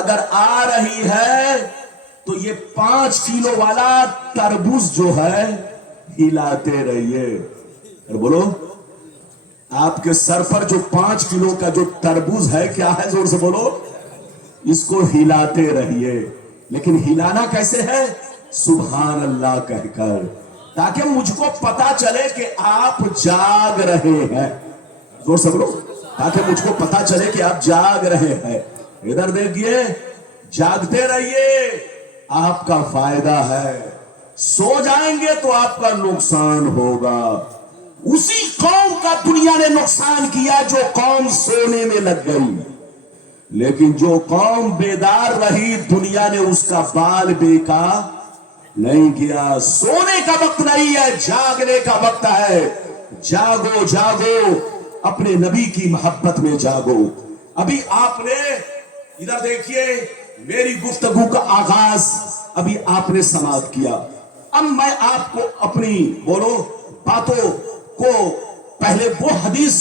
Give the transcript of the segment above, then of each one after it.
اگر آ رہی ہے تو یہ 5 کلو والا تربوز جو ہے ہلاتے رہیے. اور بولو آپ کے سر پر جو 5 کلو کا جو تربوز ہے کیا ہے؟ زور سے بولو. اس کو ہلاتے رہیے. لیکن ہلانا کیسے ہے؟ سبحان اللہ کہہ کر، تاکہ مجھ کو پتا چلے کہ آپ جاگ رہے ہیں. زور سے بولو. تاکہ مجھ کو پتا چلے کہ آپ جاگ رہے ہیں. ادھر دیکھیے، جاگتے رہیے، آپ کا فائدہ ہے. سو جائیں گے تو آپ کا نقصان ہوگا. اسی قوم کا دنیا نے نقصان کیا جو قوم سونے میں لگ گئی، لیکن جو قوم بیدار رہی دنیا نے اس کا بال بیکا نہیں کیا. سونے کا وقت نہیں ہے، جاگنے کا وقت ہے. جاگو جاگو، اپنے نبی کی محبت میں جاگو. ابھی آپ نے ادھر دیکھیے، میری گفتگو کا آغاز ابھی آپ نے سماعت کیا. اب میں آپ کو اپنی بولو باتوں کو پہلے وہ حدیث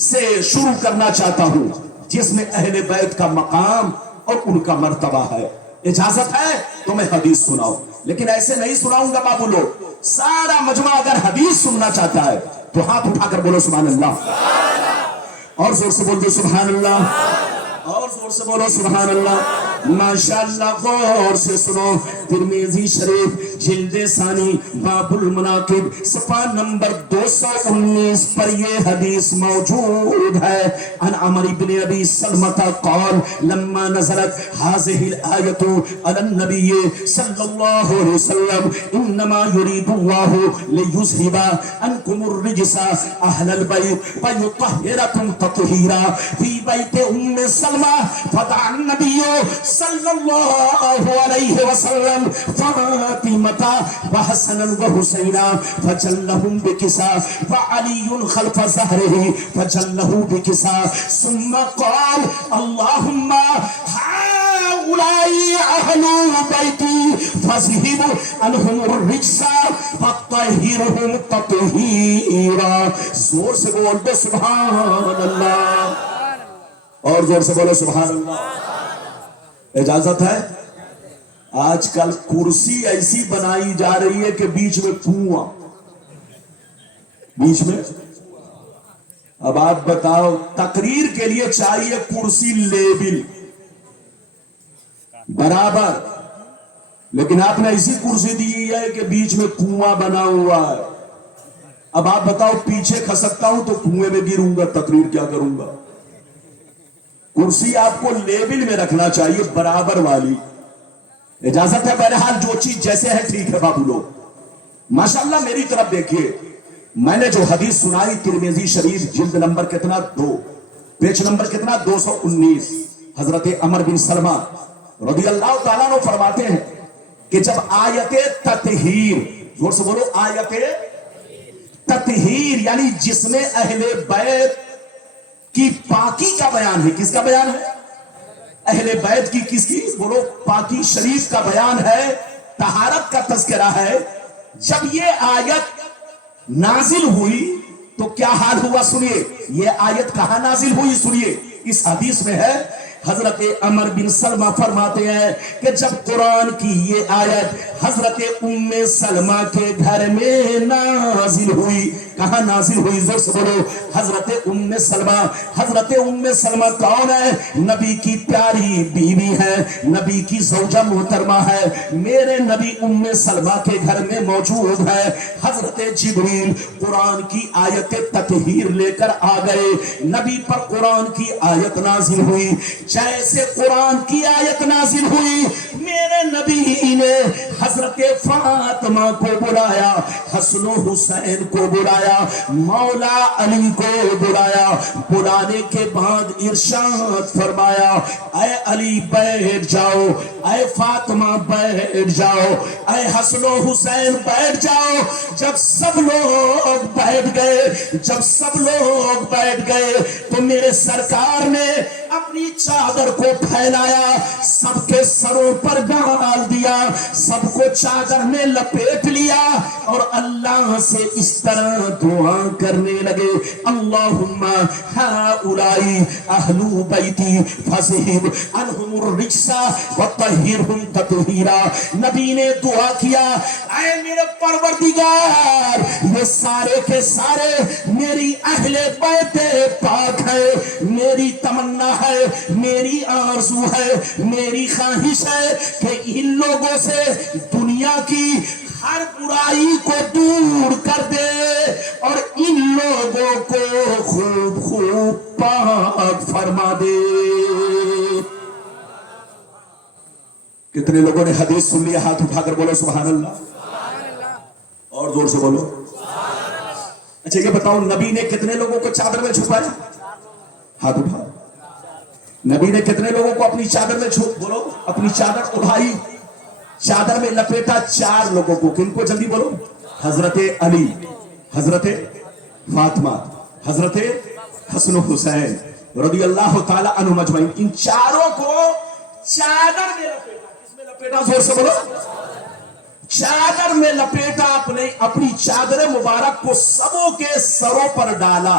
سے شروع کرنا چاہتا ہوں جس میں اہل بیت کا مقام اور ان کا مرتبہ ہے. اجازت ہے تو میں حدیث سناؤں، لیکن ایسے نہیں سناؤں گا بابو لوگ. سارا مجمع اگر حدیث سننا چاہتا ہے تو ہاتھ اٹھا کر بولو سبحان اللہ. اور زور سے بول دو سبحان اللہ. اور زور سے بولو سبحان اللہ. ماشاءاللہ غور سے سنو. ترمذی شریف جلد ثانی باب المناقب صفحہ نمبر 219 پر یہ حدیث موجود ہے. عن عمر بن ابی سلمۃ قال لما نزلت هذه الآية على النبي صلى الله عليه وسلم انما يريد الله ليذهب عنكم الرجس اهل البيت ويطهركم تطهيرا في بيت ام سلمہ. فتح النبي صلى الله عليه وسلم فاطمة وحسنا وحسينا فجلهم بكساء وعلي خلف ظهره فجله بكساء ثم قال اللهم هؤلاء أهل بيتي فاذهب عنهم الرجس وطهرهم تطهيرا. زور سے بول دو سبحان اللہ. اور زور سے بولو سبحان اللہ. اجازت ہے؟ آج کل کرسی ایسی بنائی جا رہی ہے کہ بیچ میں کنواں، بیچ میں. اب آپ بتاؤ، تقریر کے لیے چاہیے کرسی لیبل برابر، لیکن آپ نے ایسی کرسی دی ہے کہ بیچ میں کنواں بنا ہوا ہے. اب آپ بتاؤ، پیچھے کھسکتا ہوں تو کنویں میں گروں گا، تقریر کیا کروں گا؟ کرسی آپ کو لیبل میں رکھنا چاہیے، برابر والی. اجازت ہے؟ بہرحال جو چیز جیسے ہے ٹھیک ہے بابو لوگ. ماشاءاللہ میری طرف دیکھیے، میں نے جو حدیث سنائی ترمذی شریف جلد نمبر کتنا 2 پیج نمبر کتنا 219. حضرت عمر بن سلمہ رضی اللہ تعالیٰ عنہ فرماتے ہیں کہ جب آیت تطہیر، زور سے بولو آیت تطہیر، یعنی جس میں اہل بیت کی پاکی کا بیان ہے. کس کا بیان ہے؟ اہل بیت کی. کس کی؟ بولو پاکی شریف کا بیان ہے، طہارت کا تذکرہ ہے. جب یہ آیت نازل ہوئی تو کیا حال ہوا سنیے. یہ آیت کہاں نازل ہوئی سنیے. اس حدیث میں ہے، حضرت عمر بن سلمہ فرماتے ہیں کہ جب قرآن کی یہ آیت حضرت ام سلمہ کے گھر میں نازل ہوئی. کہاں نازل ہوئی؟ زور سے بولو. حضرت ام سلمہ. حضرت ام سلمہ کون ہے؟ نبی کی پیاری بیوی ہے، نبی کی زوجہ محترمہ ہے. میرے نبی ام سلمہ کے گھر میں موجود ہے. حضرت جبریل قرآن کی آیت تطہیر لے کر آ گئے. نبی پر قرآن کی آیت نازل ہوئی. جیسے قرآن کی آیت نازل ہوئی، میرے نبی نے حضرت فاطمہ کو بلایا، حسن و حسین کو بلایا، مولا علی کو بلایا. بلانے کے بعد ارشاد فرمایا اے علی بیٹھ جاؤ، اے فاطمہ بیٹھ جاؤ، اے حسن و حسین بیٹھ جاؤ. جب سب لوگ بیٹھ گئے، جب سب لوگ بیٹھ گئے تو میرے سرکار نے اپنی چادر کو پھیلایا, سب کے سروں پر ڈال دیا, سب کو چادر میں لپیٹ لیا اور اللہ سے اس طرح دعا کرنے لگے, اللہم ہؤلاء اہل بیتی فاذہب عنہم الرجس وطہرہم تطہیرا. نبی نے دعا کیا, اے میرے پروردگار, یہ سارے کے سارے میری اہل بیت پاک ہے, میری تمنا ہے, میری آرزو ہے, میری خواہش ہے کہ ان لوگوں سے دنیا کی ہر برائی کو دور کر دے اور ان لوگوں کو خوب خوب پاک فرما دے. کتنے لوگوں نے حدیث سن لیا؟ ہاتھ اٹھا کر بولو سبحان اللہ, اور زور سے بولو. اچھا یہ بتاؤ, نبی نے کتنے لوگوں کو چادر میں چھپایا؟ ہاتھ اٹھا. نبی نے کتنے لوگوں کو اپنی چادر میں بولو اپنی چادر اٹھائی, چادر میں لپیٹا؟ 4 لوگوں کو. کن کو؟ جلدی بولو. حضرت علی, حضرت فاطمہ, حضرت حسن و حسین رضی اللہ تعالی عنہ مجمعین. ان 4 کو چادر میں لپیٹا. کس میں لپیٹا؟ زور سے بولو. چادر میں لپیٹا. اپنی چادر مبارک کو سبوں کے سروں پر ڈالا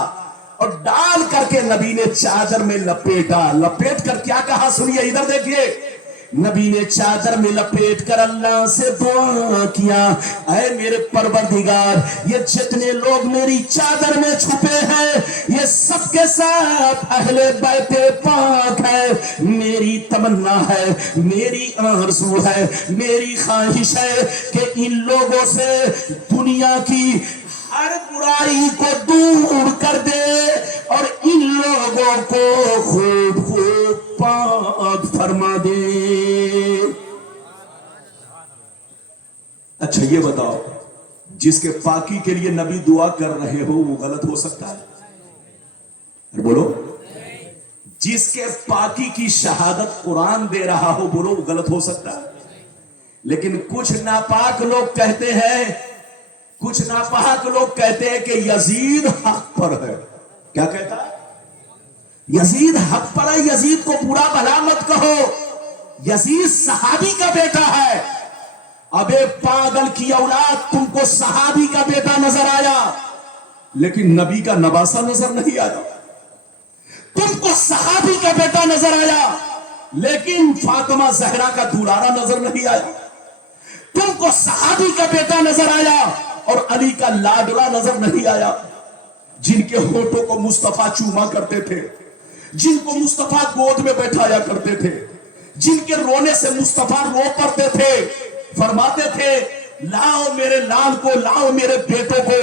اور ڈال کر کے نبی نے چادر میں لپیٹا. لپیٹ کر کیا کہا سنیے, ادھر دیکھیے. نبی نے چادر میں لپیٹ کر اللہ سے دعا کیا, اے میرے پروردگار, یہ جتنے لوگ میری چادر میں چھپے ہیں یہ سب کے ساتھ اہل بیت پاک ہے. میری تمنا ہے, میری آرزو ہے, میری خواہش ہے کہ ان لوگوں سے دنیا کی ہر برائی کو دور کر دے اور ان لوگوں کو خوب خوب پاک فرما دے. اچھا یہ بتاؤ, جس کے پاکی کے لیے نبی دعا کر رہے ہو وہ غلط ہو سکتا ہے؟ بولو. جس کے پاکی کی شہادت قرآن دے رہا ہو, بولو وہ غلط ہو سکتا ہے. لیکن کچھ ناپاک لوگ کہتے ہیں, کچھ ناپاک لوگ کہتے ہیں کہ یزید حق پر ہے. کیا کہتا ہے؟ یزید حق پر ہے. یزید کو برا بھلا مت کہو, یزید صحابی کا بیٹا ہے. ابے پاگل کی اولاد, تم کو صحابی کا بیٹا نظر آیا لیکن نبی کا نواسہ نظر نہیں آیا. تم کو صحابی کا بیٹا نظر آیا لیکن فاطمہ زہرا کا دولارا نظر نہیں آیا. تم کو صحابی کا بیٹا نظر آیا اور علی کا لاڈلا نظر نہیں آیا, جن کے ہونٹوں کو مصطفیٰ چوما کرتے تھے, جن کو مصطفیٰ گود میں بیٹھایا کرتے تھے, جن کے رونے سے مصطفیٰ رو پڑتے تھے, فرماتے تھے لاؤ میرے لال کو, لاؤ میرے بیٹوں کو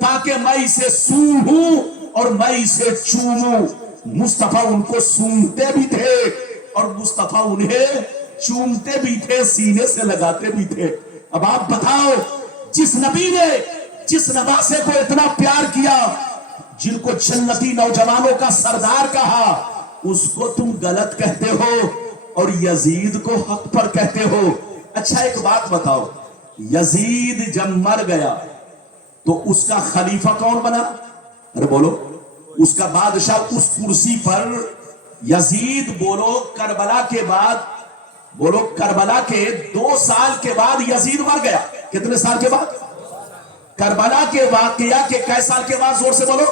تاکہ میں اسے سونگھوں اور میں اسے چوموں. مصطفیٰ ان کو سونگتے بھی تھے اور مصطفیٰ انہیں چومتے بھی تھے, سینے سے لگاتے بھی تھے. اب آپ بتاؤ, جس نبی نے جس نواسے کو اتنا پیار کیا, جن کو جنتی نوجوانوں کا سردار کہا, اس کو تم غلط کہتے ہو اور یزید کو حق پر کہتے ہو. اچھا ایک بات بتاؤ, یزید جب مر گیا تو اس کا خلیفہ کون بنا؟ ارے بولو. اس کا بادشاہ اس کرسی پر یزید, بولو کربلا کے بعد, بولو کربلا کے 2 سال کے بعد یزید مر گیا. کتنے سال کے بعد؟ کربلا کے واقعہ کے کئی سال کے بعد؟ زور سے بولو.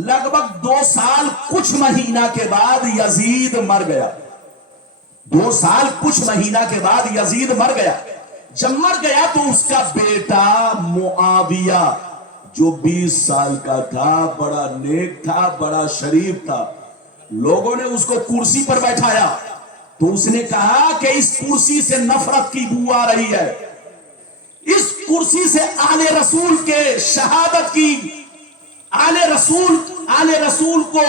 لگ بھگ 2 سال کچھ مہینہ کے بعد یزید مر گیا. 2 سال کچھ مہینہ کے بعد یزید مر گیا. جب مر گیا تو اس کا بیٹا معاویہ جو 20 سال کا تھا, بڑا نیک تھا, بڑا شریف تھا, لوگوں نے اس کو کرسی پر بیٹھایا تو اس نے کہا کہ اس کرسی سے نفرت کی بو آ رہی ہے, اس کرسی سے آل رسول کے شہادت کی, آل رسول کو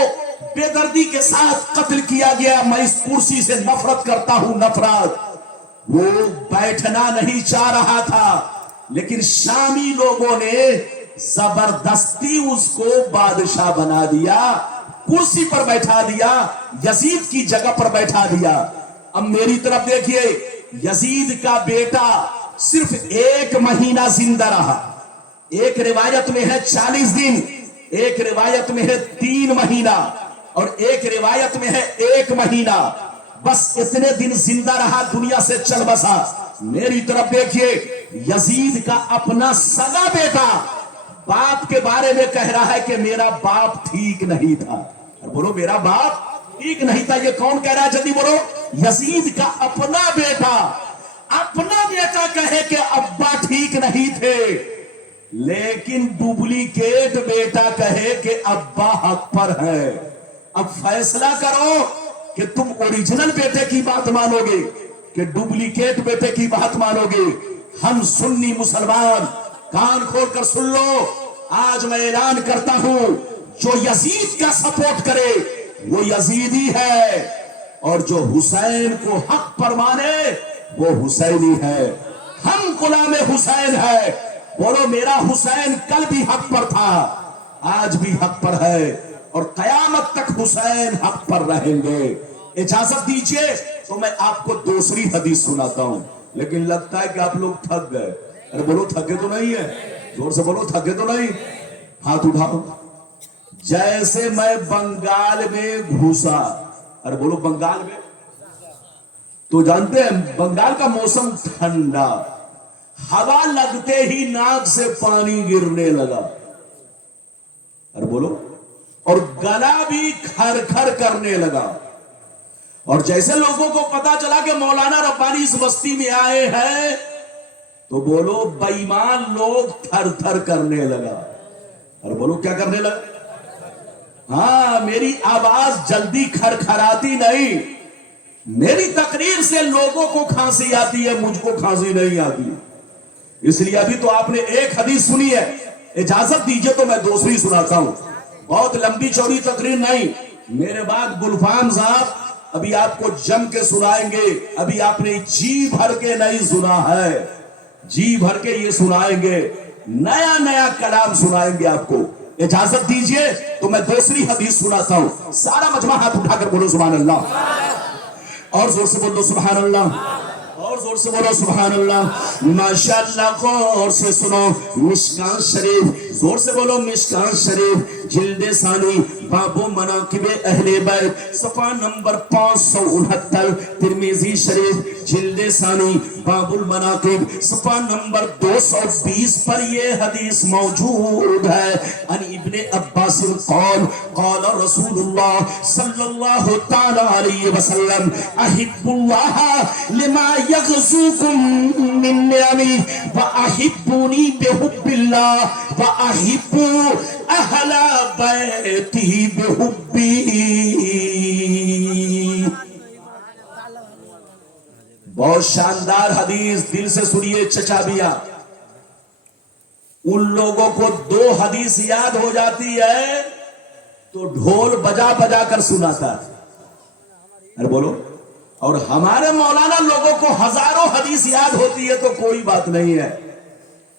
بے دردی کے ساتھ قتل کیا گیا, میں اس کرسی سے نفرت کرتا ہوں, نفرت. وہ بیٹھنا نہیں چاہ رہا تھا لیکن شامی لوگوں نے زبردستی اس کو بادشاہ بنا دیا, کرسی پر بیٹھا دیا, یزید کی جگہ پر بیٹھا دیا. اب میری طرف دیکھیے, یزید کا بیٹا صرف 1 مہینہ زندہ رہا. ایک روایت میں ہے 40 دن, ایک روایت میں ہے 3 مہینہ, اور ایک روایت میں ہے 1 مہینہ بس اتنے دن زندہ رہا، دنیا سے چل بسا۔ میری طرف دیکھیے، یزید کا اپنا سگا بیٹا باپ کے بارے میں کہہ رہا ہے کہ میرا باپ ٹھیک نہیں تھا۔ اور بولو میرا باپ ٹھیک نہیں تھا، یہ کون کہہ رہا ہے؟ جلدی بولو۔ یزید کا اپنا بیٹا کہے کہ ابا ٹھیک نہیں تھے، لیکن ڈپلیکیٹ بیٹا کہے کہ ابا حق پر ہے۔ اب فیصلہ کرو کہ تم اوریجنل بیٹے کی بات مانو گے کہ ڈپلیکیٹ بیٹے کی بات مانو گے۔ ہم سنی مسلمان کان کھول کر سن لو، آج میں اعلان کرتا ہوں جو یزید کا سپورٹ کرے وہ یزیدی ہے، اور جو حسین کو حق پر مانے وہ حسینی ہے۔ ہم غلام حسین ہے۔ بولو میرا حسین کل بھی حق پر تھا، آج بھی حق پر ہے، اور قیامت تک حسین حق پر رہیں گے۔ اجازت دیجئے تو میں آپ کو دوسری حدیث سناتا ہوں، لیکن لگتا ہے کہ آپ لوگ تھک گئے۔ ارے بولو تھکے تو نہیں ہے؟ زور سے بولو تھکے تو نہیں؟ ہاتھ اٹھاؤ۔ جیسے میں بنگال میں گھسا، ارے بولو بنگال میں، تو جانتے ہیں بنگال کا موسم ٹھنڈا، ہوا لگتے ہی ناک سے پانی گرنے لگا، ارے بولو، اور گلا بھی کھر کھر کرنے لگا۔ اور جیسے لوگوں کو پتا چلا کہ مولانا ربانی اس بستی میں آئے ہیں تو بولو بے ایمان لوگ تھر تھر کرنے لگا، اور بولو کیا کرنے لگا؟ ہاں، میری آواز جلدی کھر کھراتی نہیں، میری تقریر سے لوگوں کو کھانسی آتی ہے، مجھ کو کھانسی نہیں آتی۔ اس لیے ابھی تو آپ نے ایک حدیث سنی ہے، اجازت دیجئے تو میں دوسری سناتا ہوں۔ بہت لمبی چوڑی تقریر نہیں، میرے بعد گلفام صاحب ابھی آپ کو جم کے سنائیں گے۔ ابھی آپ نے جی بھر کے نہیں سنا ہے، جی بھر کے یہ سنائیں گے، نیا نیا کلام سنائیں گے آپ کو۔ اجازت دیجئے تو میں دوسری حدیث سناتا ہوں۔ سارا مجمع ہاتھ اٹھا کر بولو سبحان اللہ، اور زور سے بولو سبحان اللہ، اور زور سے بولو سبحان اللہ۔ ماشاءاللہ غور سے سنو، مشکاة شریف، زور سے بولو مشکاة شریف، جلد ثانی، باب مناقب اہل بیت، صفحہ نمبر 569۔ ترمذی شریف جلد ثانی، باب المناقب، صفحہ نمبر 220 پر یہ حدیث موجود ہے۔ ان ابن عباس قال قال رسول اللہ صلی اللہ تعالی علیہ وسلم احب اللہ لما یغزوکم من نعمی واحبونی بحب اللہ واحبو اہل بیتی بحبی۔ بہت شاندار حدیث، دل سے سنیے چچا بیا۔ ان لوگوں کو 2 حدیث یاد ہو جاتی ہے تو ڈھول بجا بجا کر سناتا ہے، ارے بولو، اور ہمارے مولانا لوگوں کو ہزاروں حدیث یاد ہوتی ہے تو کوئی بات نہیں ہے۔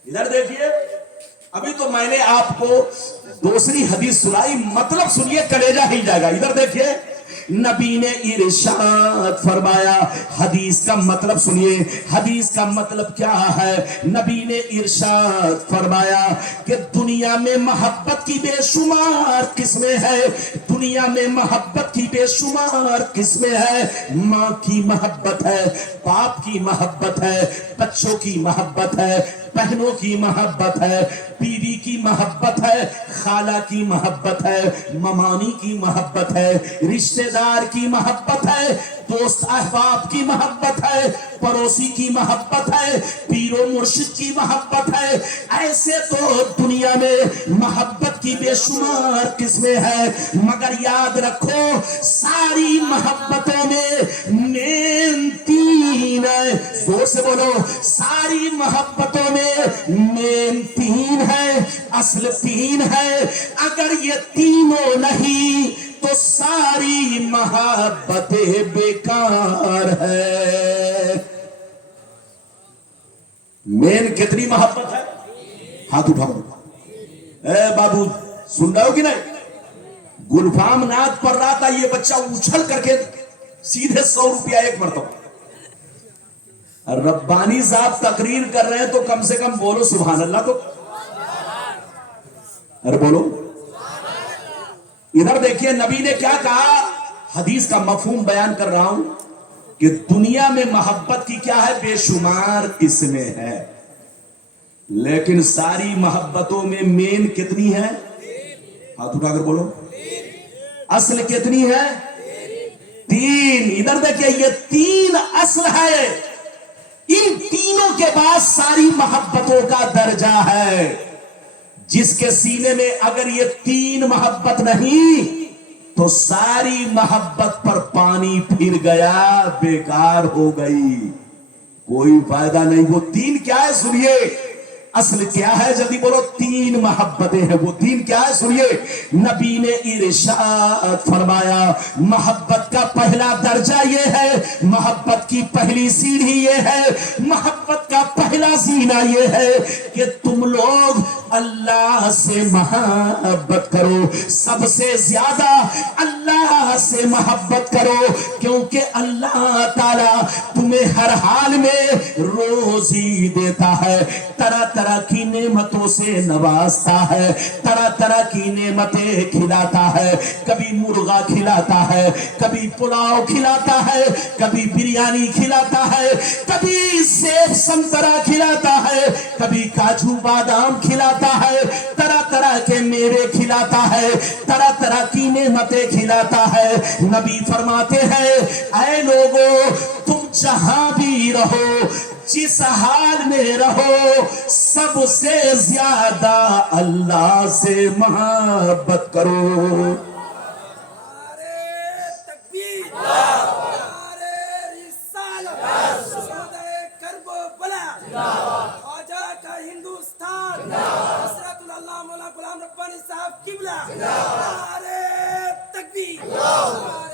ادھر دیکھیے، ابھی تو میں نے آپ کو دوسری حدیث سنائی، مطلب سنیے کلیجہ ہل جائے گا۔ ادھر دیکھیے، نبی نے ارشاد فرمایا، حدیث کا مطلب سنیے، حدیث کا مطلب کیا ہے؟ نبی نے ارشاد فرمایا کہ دنیا میں محبت کی بے شمار قسمیں ہیں، دنیا میں محبت کی بے شمار قسمیں ہیں۔ ماں کی محبت ہے، باپ کی محبت ہے، بچوں کی محبت ہے، بہنوں کی محبت ہے، بیوی کی محبت ہے، خالہ کی محبت ہے، ممانی کی محبت ہے، رشتہ دار کی محبت ہے، دوست احباب کی محبت ہے، پڑوسی کی محبت ہے، پیر و مرشد کی محبت ہے۔ ایسے تو دنیا میں محبت کی بے شمار قسمیں ہیں، مگر یاد رکھو ساری محبتوں میں مین 3 ہے۔ زور سے بولو، ساری محبتوں میں مین 3 ہے، اصل 3 ہے۔ اگر یہ تینوں نہیں تو ساری محبتیں بیکار ہے۔ مین کتنی محبت ہے؟ ہاتھ اٹھاؤ۔ اے بابو سن رہے ہو کہ نہیں؟ گلفام نعت پڑھ رہا تھا، یہ بچہ اچھل کر کے سیدھے 100 روپیہ ایک مرتبہ۔ ربانی صاحب تقریر کر رہے ہیں تو کم سے کم بولو سبحان اللہ تو، ارے بولو۔ ادھر دیکھیے نبی نے کیا کہا، حدیث کا مفہوم بیان کر رہا ہوں کہ دنیا میں محبت کی کیا ہے، بے شمار قسمیں ہے، لیکن ساری محبتوں میں مین کتنی ہے، ہاتھ اٹھا کر بولو، اصل کتنی ہے، تین۔ ادھر دیکھیے یہ تین اصل ہے، ان تینوں کے بعد ساری محبتوں کا درجہ ہے۔ جس کے سینے میں اگر یہ تین محبت نہیں تو ساری محبت پر پانی پھر گیا، بیکار ہو گئی، کوئی فائدہ نہیں۔ وہ تین کیا ہے سنیے، اصل کیا ہے، جلدی بولو، تین محبتیں ہیں۔ وہ تین کیا ہے سنیے، نبی نے ارشاد فرمایا محبت کا پہلا درجہ یہ ہے، محبت کی پہلی سیڑھی یہ ہے، محبت کا پہلا زینہ یہ ہے کہ تم لوگ اللہ سے محبت کرو، سب سے زیادہ اللہ سے محبت کرو، کیونکہ اللہ تعالی تمہیں ہر حال میں روزی دیتا ہے، طرح طرح کی نعمتوں سے نوازتا ہے، طرح طرح کی نعمتیں کھلاتا ہے، کبھی مرغا کھلاتا ہے، کبھی پلاؤ کھلاتا ہے، کبھی بریانی کھلاتا ہے، کبھی سیب سنترا کھلاتا ہے، کبھی کاجو بادام کھلاتا ہے، طرح طرح کے میوے کھلاتا ہے، طرح طرح کی نعمتیں کھلاتا ہے۔ نبی فرماتے ہیں اے لوگو تم جہاں بھی رہو، جس حال میں رہو، سب سے زیادہ اللہ سے محبت کرو۔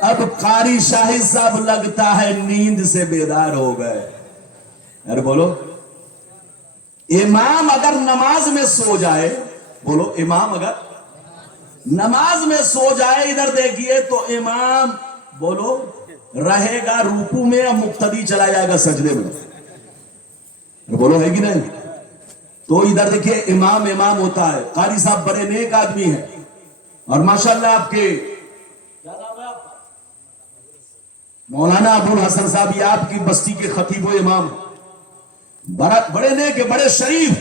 اب قاری شاہد صاحب لگتا ہے نیند سے بیدار ہو گئے، ارے بولو، امام اگر نماز میں سو جائے، بولو امام اگر نماز میں سو جائے، ادھر دیکھیے تو امام بولو رہے گا رکوع میں، اب مقتدی چلا جائے گا سجدے میں، بولو ہے کہ نہیں؟ تو ادھر دیکھیے امام ہوتا ہے، قاری صاحب بڑے نیک آدمی ہیں، اور ماشاءاللہ آپ کے مولانا ابو الحسن صاحب یہ آپ کی بستی کے خطیب و امام، بڑے نیک بڑے شریف،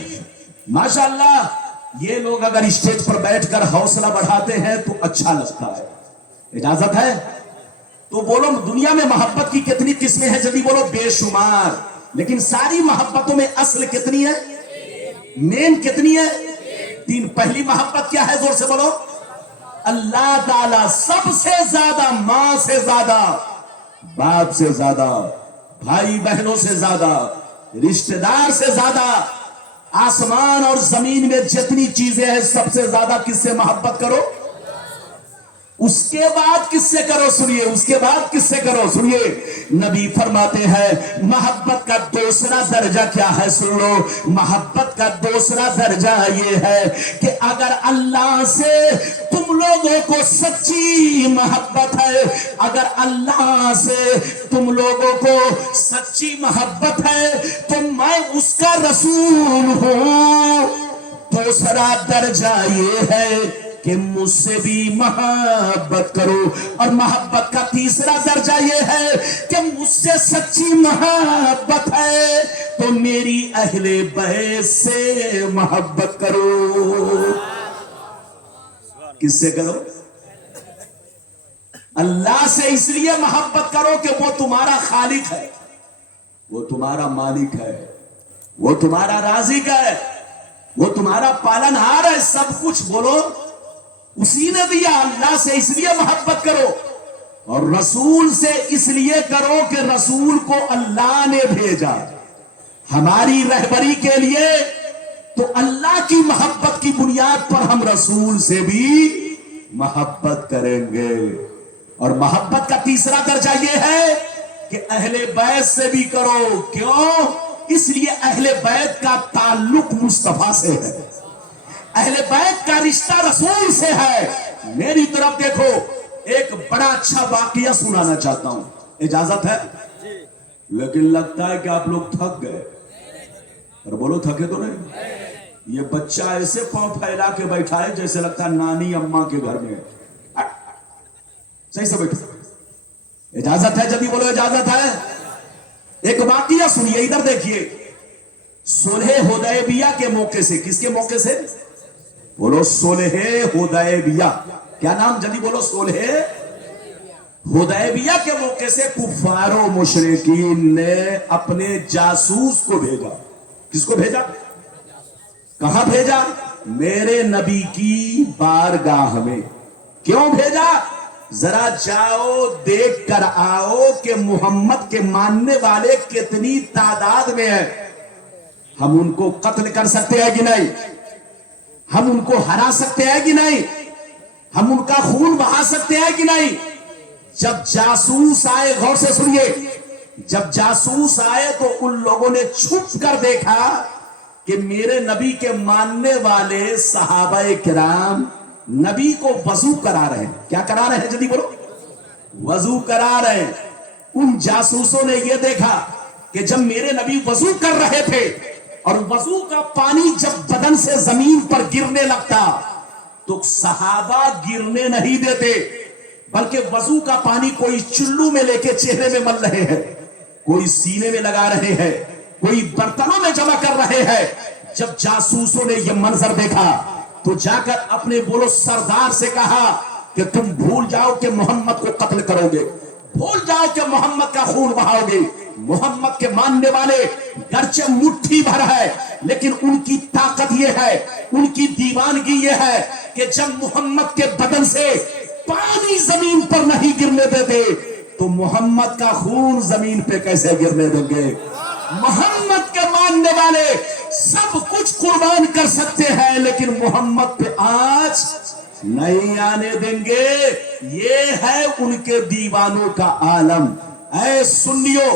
ماشاءاللہ۔ یہ لوگ اگر اسٹیج پر بیٹھ کر حوصلہ بڑھاتے ہیں تو اچھا لگتا ہے، اجازت ہے؟ تو بولو دنیا میں محبت کی کتنی قسمیں ہیں، جلدی بولو، بے شمار، لیکن ساری محبتوں میں اصل کتنی ہے، مین کتنی ہے، تین۔ پہلی محبت کیا ہے، زور سے بولو، اللہ تعالی سب سے زیادہ، ماں سے زیادہ، باپ سے زیادہ، بھائی بہنوں سے زیادہ، رشتہ دار سے زیادہ، آسمان اور زمین میں جتنی چیزیں ہیں سب سے زیادہ کس سے محبت کرو، اس کے بعد کس سے کرو، سنیے، اس کے بعد کس سے کرو، سنیے، نبی فرماتے ہیں محبت کا دوسرا درجہ کیا ہے، سن لو، محبت کا دوسرا درجہ یہ ہے کہ اگر اللہ سے تم لوگوں کو سچی محبت ہے، اگر اللہ سے تم لوگوں کو سچی محبت ہے تو میں اس کا رسول ہوں۔ دوسرا درجہ یہ ہے کہ مجھ سے بھی محبت کرو، اور محبت کا تیسرا درجہ یہ ہے کہ مجھ سے سچی محبت ہے تو میری اہل بیت سے محبت کرو۔ کس سے کرو؟ اللہ سے اس لیے محبت کرو کہ وہ تمہارا خالق ہے، وہ تمہارا مالک ہے، وہ تمہارا رازق ہے، وہ تمہارا پالنہار ہے، سب کچھ بولو اسی نے دیا۔ اللہ سے اس لیے محبت کرو، اور رسول سے اس لیے کرو کہ رسول کو اللہ نے بھیجا ہماری رہبری کے لیے، تو اللہ کی محبت کی بنیاد پر ہم رسول سے بھی محبت کریں گے۔ اور محبت کا تیسرا درجہ یہ ہے کہ اہل بیت سے بھی کرو، کیوں؟ اس لیے اہل بیت کا تعلق مصطفیٰ سے ہے، اہل بیت کا رشتہ رسول سے ہے۔ میری طرف دیکھو، ایک بڑا اچھا واقعہ سنانا چاہتا ہوں، اجازت ہے؟ لیکن لگتا ہے کہ آپ لوگ تھک گئے، اور بولو تھکے تو نہیں؟ یہ بچہ ایسے پاؤں پھیلا کے بیٹھا ہے جیسے لگتا ہے نانی اماں کے گھر میں، صحیح سے بیٹھو. اجازت ہے؟ جلدی بولو اجازت ہے. ایک واقعہ سنیے, ادھر دیکھیے. صلح حدیبیہ کے موقع سے, کس کے موقع سے؟ بولو صلح حدیبیہ. کیا نام؟ جلدی بولو. صلح حدیبیہ کے موقع سے کفار و مشرکین نے اپنے جاسوس کو بھیجا. کس کو بھیجا؟ کہاں بھیجا؟ میرے نبی کی بارگاہ میں. کیوں بھیجا؟ ذرا جاؤ دیکھ کر آؤ کہ محمد کے ماننے والے کتنی تعداد میں ہیں. ہم ان کو قتل کر سکتے ہیں کہ نہیں؟ ہم ان کو ہرا سکتے ہیں کہ نہیں؟ ہم ان کا خون بہا سکتے ہیں کہ نہیں؟ جب جاسوس آئے, غور سے سنیے, جب جاسوس آئے تو ان لوگوں نے چھپ کر دیکھا کہ میرے نبی کے ماننے والے صحابہ کرام نبی کو وضو کرا رہے ہیں. کیا کرا رہے ہیں؟ جلدی بولو. وضو کرا رہے ہیں. ان جاسوسوں نے یہ دیکھا کہ جب میرے نبی وضو کر رہے تھے اور وضو کا پانی جب بدن سے زمین پر گرنے لگتا تو صحابہ گرنے نہیں دیتے, بلکہ وضو کا پانی کوئی چلو میں لے کے چہرے میں مل رہے ہیں, کوئی سینے میں لگا رہے ہیں, کوئی برتنوں میں جمع کر رہے ہیں. جب جاسوسوں نے یہ منظر دیکھا تو جا کر اپنے بولو سردار سے کہا کہ تم بھول جاؤ کہ محمد کو قتل کرو گے, بھول جاؤ کہ محمد کا خون بہاؤ گے. محمد کے ماننے والے گرچہ مٹھی بھر ہے, لیکن ان کی طاقت یہ ہے, ان کی دیوانگی یہ ہے کہ جب محمد کے بدن سے پانی زمین پر نہیں گرنے دیتے تو محمد کا خون زمین پہ کیسے گرنے دیں گے؟ محمد کے ماننے والے سب کچھ قربان کر سکتے ہیں لیکن محمد پہ آنچ نہیں آنے دیں گے. یہ ہے ان کے دیوانوں کا عالم. اے سنیو,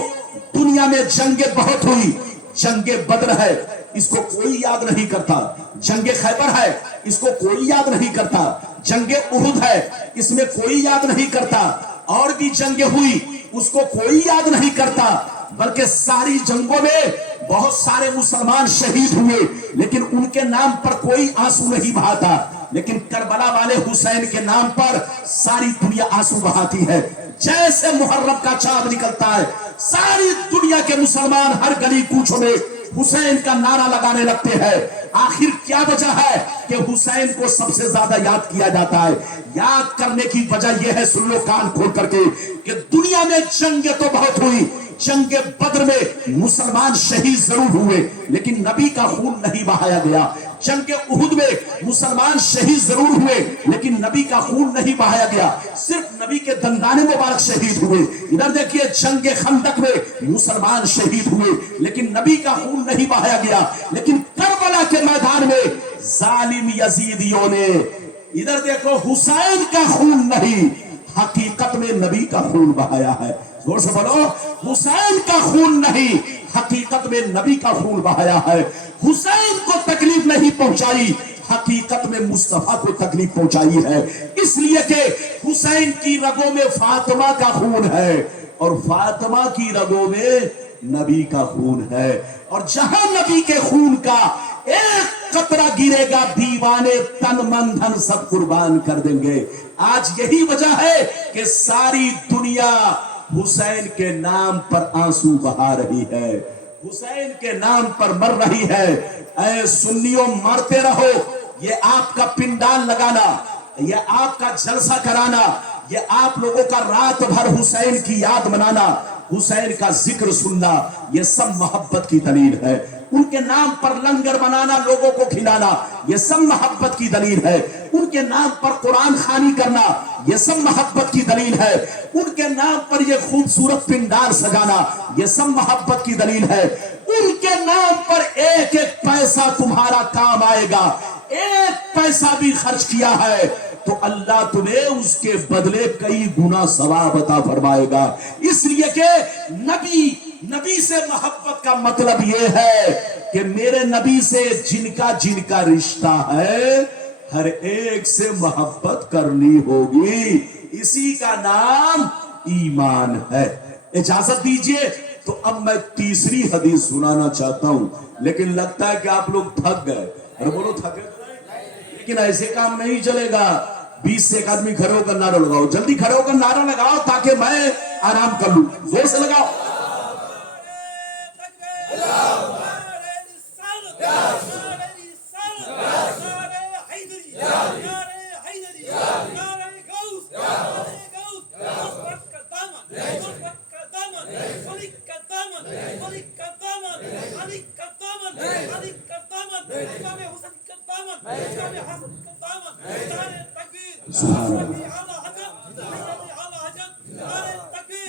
دنیا میں جنگیں بہت ہوئی. جنگ بدر ہے, اس کو کوئی یاد نہیں کرتا. جنگ خیبر ہے, اس کو کوئی یاد نہیں کرتا. جنگ احد ہے, اس میں کوئی یاد نہیں کرتا. اور بھی جنگیں ہوئی, اس کو کوئی یاد نہیں کرتا. بلکہ ساری جنگوں میں بہت سارے مسلمان شہید ہوئے لیکن ان کے نام پر کوئی آنسو نہیں بہاتا. لیکن کربلا والے حسین کے نام پر ساری دنیا آنسو بہاتی ہے. جیسے محرم کا چاند نکلتا ہے, ساری دنیا کے مسلمان ہر گلی کوچوں میں حسین کا نعرہ لگانے لگتے ہیں. آخر کیا وجہ ہے کہ حسین کو سب سے زیادہ یاد کیا جاتا ہے؟ یاد کرنے کی وجہ یہ ہے, سن لو کان کھول کر کے, کہ دنیا میں جنگیں تو بہت ہوئی. جنگ بدر میں مسلمان شہید ضرور ہوئے لیکن نبی کا خون نہیں بہایا گیا. جنگ احد میں مسلمان شہید ضرور ہوئے لیکن نبی کا خون نہیں بہایا گیا. صرف نبی کے دندانے مبارک شہید ہوئے. ادھر دیکھیے, جنگ خندق میں مسلمان شہید ہوئے لیکن نبی کا خون نہیں بہایا گیا. لیکن کربلا کے میدان میں ظالم یزیدیوں نے, ادھر دیکھو, حسین کا خون نہیں, حقیقت میں نبی کا خون بہایا ہے. زور سے بولو, حسین کا خون نہیں, حقیقت میں نبی کا خون بہایا ہے. حسین کو تکلیف نہیں پہنچائی, حقیقت میں مصطفیٰ کو تکلیف پہنچائی ہے. اس لیے کہ حسین کی رگوں میں فاطمہ کا خون ہے اور فاطمہ کی رگوں میں نبی کا خون ہے. اور جہاں نبی کے خون کا ایک قطرہ گرے گا, دیوانے تن من دھن سب قربان کر دیں گے. آج یہی وجہ ہے کہ ساری دنیا حسین کے نام پر آنسو بہا رہی ہے, حسین کے نام پر مر رہی ہے. اے سنیوں, مرتے رہو. یہ آپ کا پنڈال لگانا, یہ آپ کا جلسہ کرانا, یہ آپ لوگوں کا رات بھر حسین کی یاد منانا, حسین کا ذکر سننا, یہ سب محبت کی دلیل ہے. ان کے نام پر لنگر بنانا, لوگوں کو کھلانا, یہ سب محبت کی دلیل ہے. ان کے نام پر قرآن خوانی کرنا, یہ سب محبت کی دلیل ہے. ان کے نام پر یہ خوبصورت پنڈال سجانا, یہ سب محبت کی دلیل ہے. ان کے نام پر ایک ایک پیسہ تمہارا کام آئے گا. ایک پیسہ بھی خرچ کیا ہے تو اللہ تمہیں اس کے بدلے کئی گنا ثواب عطا فرمائے گا. اس لیے کہ نبی سے محبت کا مطلب یہ ہے کہ میرے نبی سے جن کا رشتہ ہے ہر ایک سے محبت کرنی ہوگی. اسی کا نام ایمان ہے. اجازت دیجئے تو اب میں تیسری حدیث سنانا چاہتا ہوں, لیکن لگتا ہے کہ آپ لوگ تھک گئے. ارے بولو تھک گئے. لیکن ایسے کام نہیں چلے گا. 20 سے ایک آدمی کھڑے ہو کر نعرہ لگاؤ، جلدی کھڑے ہو کر نعرہ لگاؤ تاکہ میں آرام کر لوں، زور سے لگاؤ۔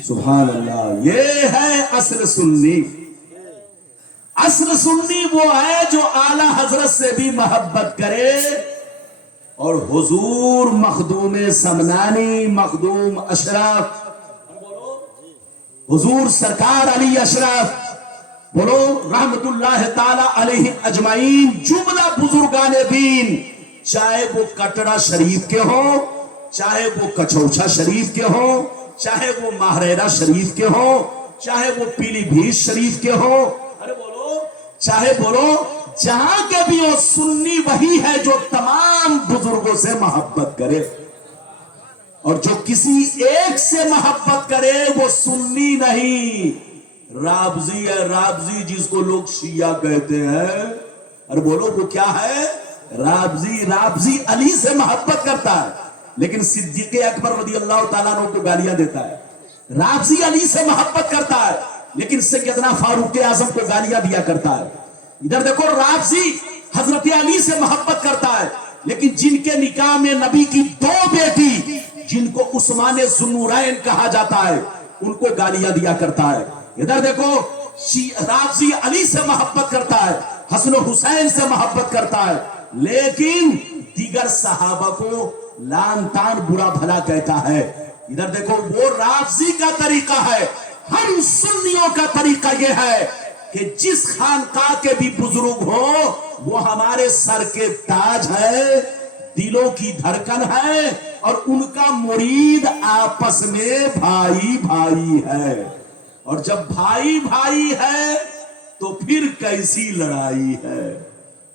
سبحان اللہ، یہ ہے اصل سنی۔ اصل سنی وہ ہے جو اعلی حضرت سے بھی محبت کرے اور حضور مخدوم سمنانی، مخدوم اشرف، حضور سرکار علی اشرف، بولو رحمت اللہ تعالی علیہ اجمعین، جملہ بزرگان دین، چاہے وہ کٹڑا شریف کے ہوں، چاہے وہ کچھوچا شریف کے ہوں، چاہے وہ ماہریرہ شریف کے ہوں، چاہے وہ پیلی بھیت شریف کے ہوں، ارے بولو، چاہے بولو جہاں کے بھی ہو، سنی وہی ہے جو تمام بزرگوں سے محبت کرے، اور جو کسی ایک سے محبت کرے وہ سنی نہیں، رابضی ہے، رابضی جس کو لوگ شیعہ کہتے ہیں، ارے بولو وہ کیا ہے؟ رابضی۔ رابضی علی سے محبت کرتا ہے لیکن صدیق اکبر رضی اللہ تعالیٰ عنہ کو گالیاں دیتا ہے، رابضی علی سے محبت کرتا ہے لیکن سیدنا فاروق اعظم کو گالیاں دیا کرتا ہے۔ ادھر دیکھو، رابضی حضرت علی سے محبت کرتا ہے لیکن جن کے نکاح میں نبی کی 2 بیٹی، جن کو عثمان ذوالنورین کہا جاتا ہے، ان کو گالیاں دیا کرتا ہے۔ ادھر دیکھو، رابضی علی سے محبت کرتا ہے، حسن و حسین سے محبت کرتا ہے لیکن دیگر صحابہ کو لان تان برا بھلا کہتا ہے۔ ادھر دیکھو، وہ رابضی کا طریقہ ہے، ہم سنیوں کا طریقہ یہ ہے کہ جس خانقاہ کے بھی بزرگ ہو وہ ہمارے سر کے تاج ہے، دلوں کی دھڑکن ہے، اور ان کا مرید آپس میں بھائی بھائی ہے، اور جب بھائی بھائی ہے تو پھر کیسی لڑائی ہے؟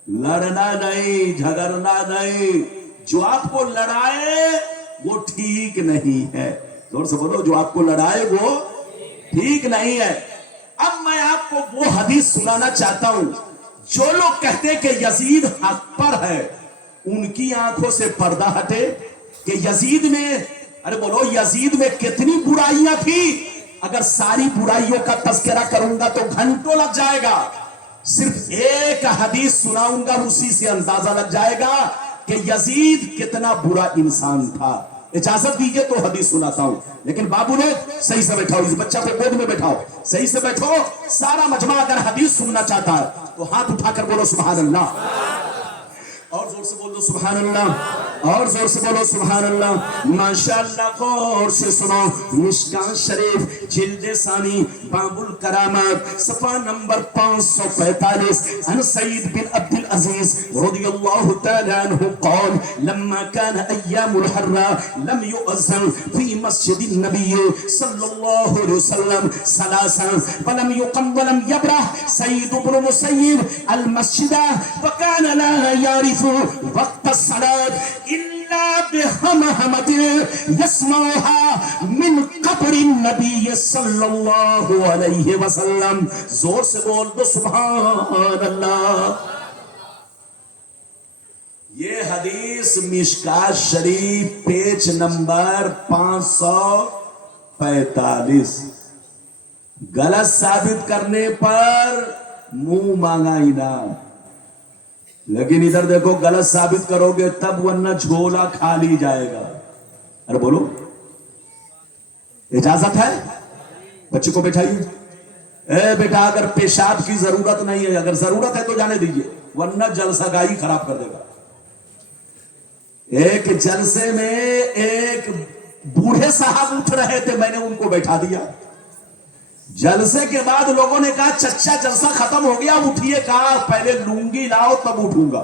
لڑنا نہیں، جھگڑنا نہیں، جو آپ کو لڑائے وہ ٹھیک نہیں ہے، زور سے بولو، جو آپ کو لڑائے وہ ٹھیک نہیں ہے۔ اب میں آپ کو وہ حدیث سنانا چاہتا ہوں، جو لوگ کہتے کہ یزید حق پر ہے ان کی آنکھوں سے پردہ ہٹے کہ یزید میں، ارے بولو، یزید میں کتنی برائیاں تھی، اگر ساری برائیوں کا تذکرہ کروں گا تو گھنٹوں لگ جائے گا، صرف ایک حدیث سناؤں گا اسی سے اندازہ لگ جائے گا کہ یزید کتنا برا انسان تھا۔ اجازت دیجئے تو حدیث سناتا ہوں، لیکن بابو لوگ صحیح سے بیٹھاؤ، اس بچہ کو گود میں بیٹھاؤ، صحیح سے بیٹھو، سارا مجمع اگر حدیث سننا چاہتا ہے تو ہاتھ اٹھا کر بولو سبحان اللہ، اور زور سے بولو سبحان اللہ، اور زور سے بولو سبحان اللہ۔ ماشاءاللہ، غور سے سنو، مشکاۃ شریف جلد ثانی باب الکرامات صفحہ نمبر 545، عن سعید بن عبد العزیز رضی اللہ تعالی عنہ قال لما كان ایام الحرہ لم يؤذن في مسجد النبی صلی اللہ علیہ وسلم ثلاثا ولم يقم ولم يبرح سعید بن مسیب المسجد وكان لا يعرف وقت الصلاة إلا بحمحمة يسمعها من قبر النبي صلی اللہ علیہ وسلم۔ زور سے بول دو سبحان اللہ۔ یہ حدیث مشکاۃ شریف پیج نمبر 545، غلط ثابت کرنے پر منہ مانگا انعام، لیکن ادھر دیکھو، غلط ثابت کرو گے تب، ورنہ جھولا کھالی جائے گا۔ ارے بولو، اجازت ہے؟ بچے کو بٹھائیے۔ اے بیٹا، اگر پیشاب کی ضرورت نہیں ہے، اگر ضرورت ہے تو جانے دیجئے، ورنہ جلسہ گاہی خراب کر دے گا۔ ایک جلسے میں ایک بوڑھے صاحب اٹھ رہے تھے، میں نے ان کو بیٹھا دیا، جلسے کے بعد لوگوں نے کہا چچا جلسہ ختم ہو گیا، اٹھیے، کہا پہلے لونگی لاؤ تب اٹھوں گا۔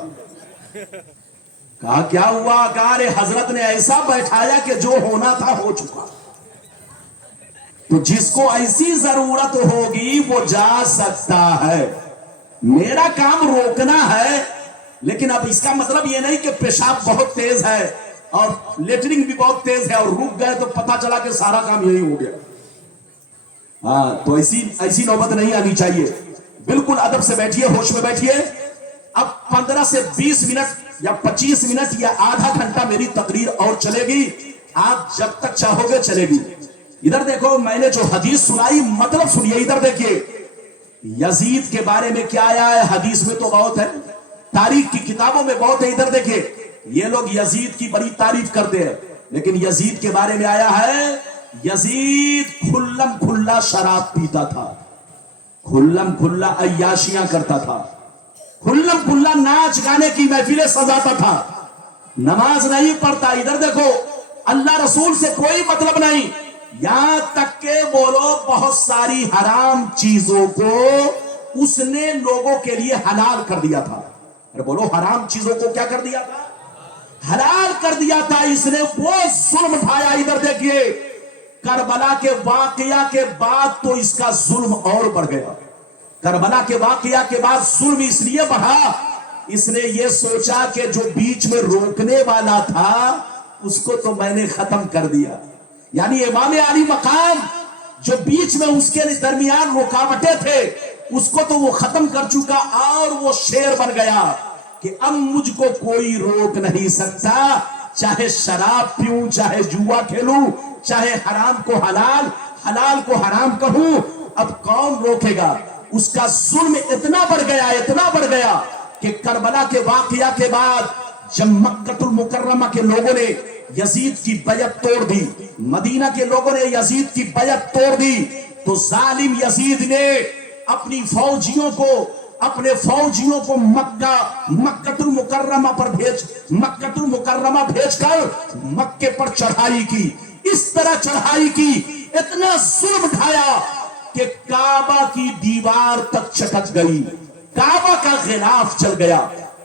کہا کیا ہوا؟ کہا ارے حضرت نے ایسا بیٹھایا کہ جو ہونا تھا ہو چکا، تو جس کو ایسی ضرورت ہوگی وہ جا سکتا ہے، میرا کام روکنا ہے، لیکن اب اس کا مطلب یہ نہیں کہ پیشاب بہت تیز ہے اور لیٹرنگ بھی بہت تیز ہے اور رک گئے تو پتا چلا کہ سارا کام یہی ہو گیا. ہاں تو ایسی نوبت نہیں آنی چاہیے. بالکل ادب سے بیٹھیے, ہوش میں بیٹھیے. اب 15 سے 20 منٹ یا 25 منٹ یا آدھا گھنٹہ میری تقریر اور چلے گی, آپ جب تک چاہو گے چلے گی. ادھر دیکھو, میں نے جو حدیث سنائی مطلب سنیے. ادھر دیکھیے یزید کے بارے میں کیا آیا ہے, حدیث میں تو بہت ہے, تاریخ کی کتابوں میں بہت ہے. ادھر دیکھیے, یہ لوگ یزید کی بڑی تعریف کرتے ہیں, لیکن یزید کے بارے میں آیا ہے یزید کھلم کھلا شراب پیتا تھا, کھلم کھلا عیاشیاں کرتا تھا, کھلم کھلا ناچ گانے کی محفلیں سجاتا تھا, نماز نہیں پڑھتا. ادھر دیکھو, اللہ رسول سے کوئی مطلب نہیں, یہاں تک کہ بولو بہت ساری حرام چیزوں کو اس نے لوگوں کے لیے حلال کر دیا تھا. ارے بولو, حرام چیزوں کو کیا کر دیا تھا؟ حلال کر دیا تھا. اس نے وہ ظلم اٹھایا. ادھر دیکھیے, کربلا کے واقعہ کے بعد تو اس کا ظلم اور بڑھ گیا. کربلا کے واقعہ کے بعد ظلم اس لیے بڑھا, اس نے یہ سوچا کہ جو بیچ میں روکنے والا تھا اس کو تو میں نے ختم کر دیا. یعنی امام علی مقام جو بیچ میں اس کے درمیان رکاوٹیں تھے اس کو تو وہ ختم کر چکا, اور وہ شیر بن گیا کہ اب مجھ کو کوئی روک نہیں سکتا, چاہے شراب پیوں, چاہے جوا کھیلوں, چاہے حرام کو حلال, حلال کو حرام کہوں, اب کون روکے گا. اس کا ظلم اتنا بڑھ گیا, اتنا بڑھ گیا کہ کربلا کے واقعہ کے بعد جب مکہ المکرمہ کے لوگوں نے یزید کی بیعت توڑ دی, مدینہ کے لوگوں نے یزید کی بیعت توڑ دی, تو ظالم یزید نے اپنی فوجیوں کو مکہ المکرمہ پر بھیج کر مکے پر چڑھائی کی. اس طرح چڑھائی کی, اتنا ظلم ڈھایا کہ کعبہ کی دیوار تک چٹک گئی, کعبہ کا غلاف چل گیا.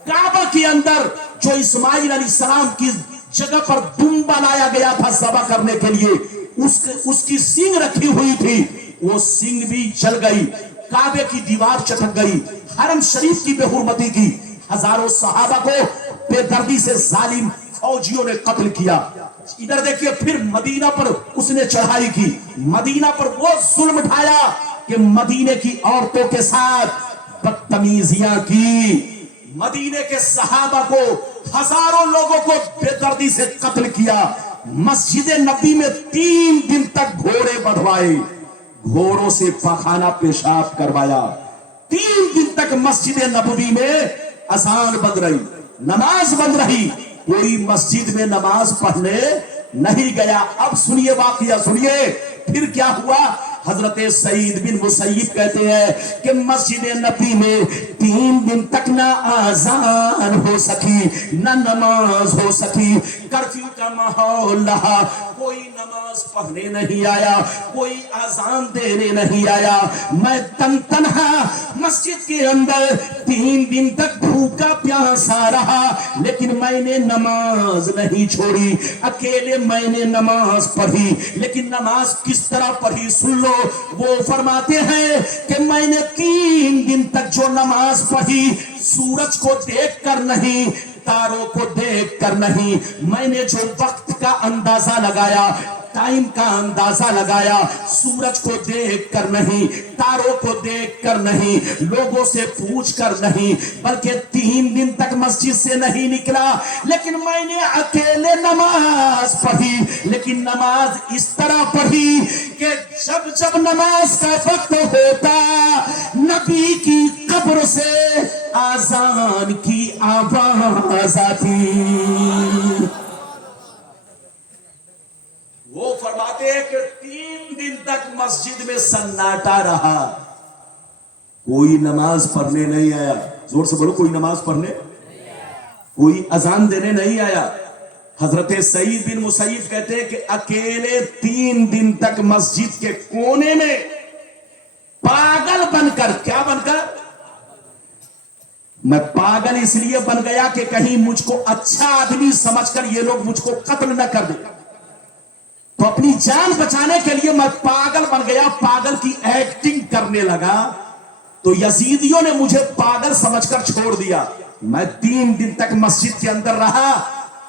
کعبہ کے اندر جو اسماعیل علیہ السلام کی جگہ پر دمبا لایا گیا تھا ذبح کرنے کے لیے, اس کی سینگ رکھی ہوئی تھی, وہ سینگ بھی چل گئی, کعبے کی دیوار چٹک گئی, حرم شریف کی بے حرمتی کی, ہزاروں صحابہ کو بے دردی سے ظالم فوجیوں نے قتل کیا. ادھر دیکھیے, پھر مدینہ پر اس نے چڑھائی کی, مدینہ پر وہ ظلم ڈھایا کہ مدینے کی عورتوں کے ساتھ بدتمیزیاں کی, مدینے کے صحابہ کو, ہزاروں لوگوں کو بے دردی سے قتل کیا. مسجد نبی میں 3 دن تک گھوڑے بڑھوائے, گھوڑوں سے پخانہ پیشاب کروایا. 3 دن تک مسجد نبوی میں اذان بند رہی, نماز بند رہی, کوئی مسجد میں نماز پڑھنے نہیں گیا. اب سنیے واقعہ, سنیے پھر کیا ہوا. حضرت سعید بن مسیب کہتے ہیں کہ مسجد نبی میں 3 دن تک نہ آذان ہو سکی, نہ نماز ہو سکی, کرفیو کا ماحول رہا, کوئی نماز پڑھنے نہیں آیا, کوئی آذان دینے نہیں آیا. میں تنہا مسجد کے اندر 3 دن تک بھوکا پیاسا رہا, لیکن میں نے نماز نہیں چھوڑی. اکیلے میں نے نماز پڑھی, لیکن نماز کس طرح پڑھی سن لو. وہ فرماتے ہیں کہ میں نے 3 دن تک جو نماز پڑھی, سورج کو دیکھ کر نہیں, تاروں کو دیکھ کر نہیں, میں نے جو وقت کا اندازہ لگایا, ٹائم کا اندازہ لگایا, سورج کو دیکھ کر نہیں, تاروں کو دیکھ کر نہیں, لوگوں سے پوچھ کر نہیں, بلکہ 3 دن تک مسجد سے نہیں نکلا, لیکن میں نے اکیلے نماز پڑھی. لیکن نماز اس طرح پڑھی کہ جب نماز کا وقت ہوتا, نبی کی قبر سے آذان کی آواز آتی. وہ فرماتے ہیں کہ 3 دن تک مسجد میں سناٹا رہا, کوئی نماز پڑھنے نہیں آیا. زور سے بولو, کوئی نماز پڑھنے, کوئی اذان دینے نہیں آیا. حضرت سعید بن مسیب کہتے ہیں کہ اکیلے 3 دن تک مسجد کے کونے میں پاگل بن کر, کیا بن کر, میں پاگل اس لیے بن گیا کہ کہیں مجھ کو اچھا آدمی سمجھ کر یہ لوگ مجھ کو قتل نہ کر دیں, تو اپنی جان بچانے کے لیے میں پاگل بن گیا, پاگل کی ایکٹنگ کرنے لگا. تو یزیدیوں نے مجھے پاگل سمجھ کر چھوڑ دیا. میں 3 دن تک مسجد کے اندر رہا,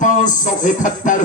571।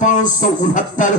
569।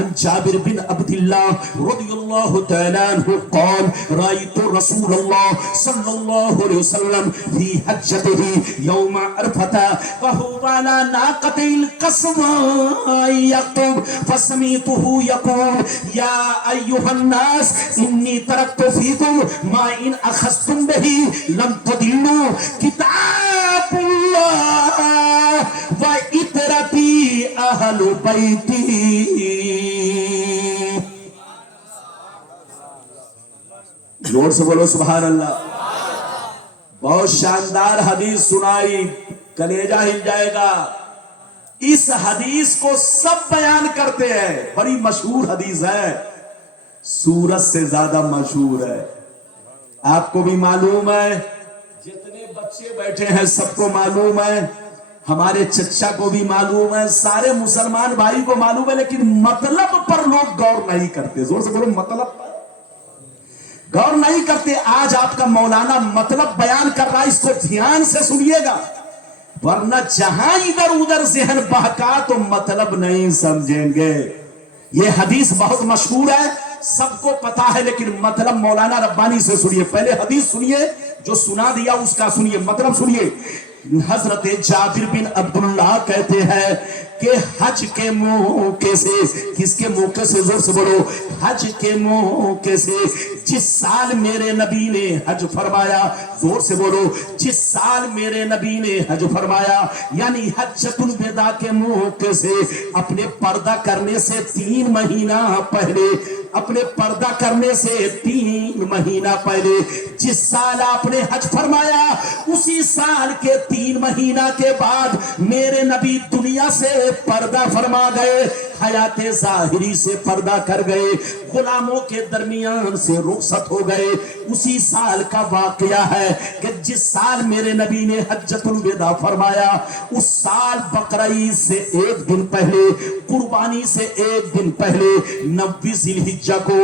عن جابر بن عبد الله رضي الله تعالى عنه قال رأيت رسول الله صلى الله عليه وسلم في حجته يوم عرفة وهو على ناقة القصواء يخطب فسمعته يقول يا أيها الناس إني تركت فيكم ما إن أخذتم به لم تضلوا كتاب الله وإطرتي أهل بيتي. زور سے بولو سبحان اللہ. بہت شاندار حدیث سنائی, کلیجہ ہل جائے گا. اس حدیث کو سب بیان کرتے ہیں, بڑی مشہور حدیث ہے, سورت سے زیادہ مشہور ہے. آپ کو بھی معلوم ہے, جتنے بچے بیٹھے ہیں سب کو معلوم ہے, ہمارے چچا کو بھی معلوم ہے, سارے مسلمان بھائی کو معلوم ہے, لیکن مطلب پر لوگ غور نہیں کرتے. زور سے بولو, مطلب پر غور نہیں کرتے. آج آپ کا مولانا مطلب بیان کر رہا ہے, اس کو دھیان سے سنیے گا, ورنہ جہاں ادھر ادھر ذہن بہکا تو مطلب نہیں سمجھیں گے. یہ حدیث بہت مشہور ہے, سب کو پتا ہے, لیکن مطلب مولانا ربانی سے سنیے. پہلے حدیث سنیے, جو سنا دیا اس کا سنیے, مطلب سنیے. حضرت جابر بن عبداللہ کہتے ہیں کہ حج کے موقع سے, کس کے موقع سے, زور سے بولو, حج کے موقع سے, جس سال میرے نبی نے حج فرمایا, زور سے بولو, جس سال میرے نبی نے حج فرمایا, یعنی حجۃ الوداع کے موقع سے, اپنے پردہ کرنے سے 3 مہینہ پہلے, اپنے پردہ کرنے سے 3 مہینہ پہلے جس سال آپ نے حج فرمایا, اسی سال کے 3 مہینہ کے بعد میرے نبی دنیا سے پردہ فرما گئے, حیات ظاہری سے پردہ کر گئے, غلاموں کے درمیان سے رخصت ہو گئے. اسی سال کا واقعہ ہے کہ جس سال میرے نبی نے حجۃ الوداع فرمایا, اس سال بقرہ عید سے 1 دن پہلے, قربانی سے 1 دن پہلے, 9 ذی الحجہ کو,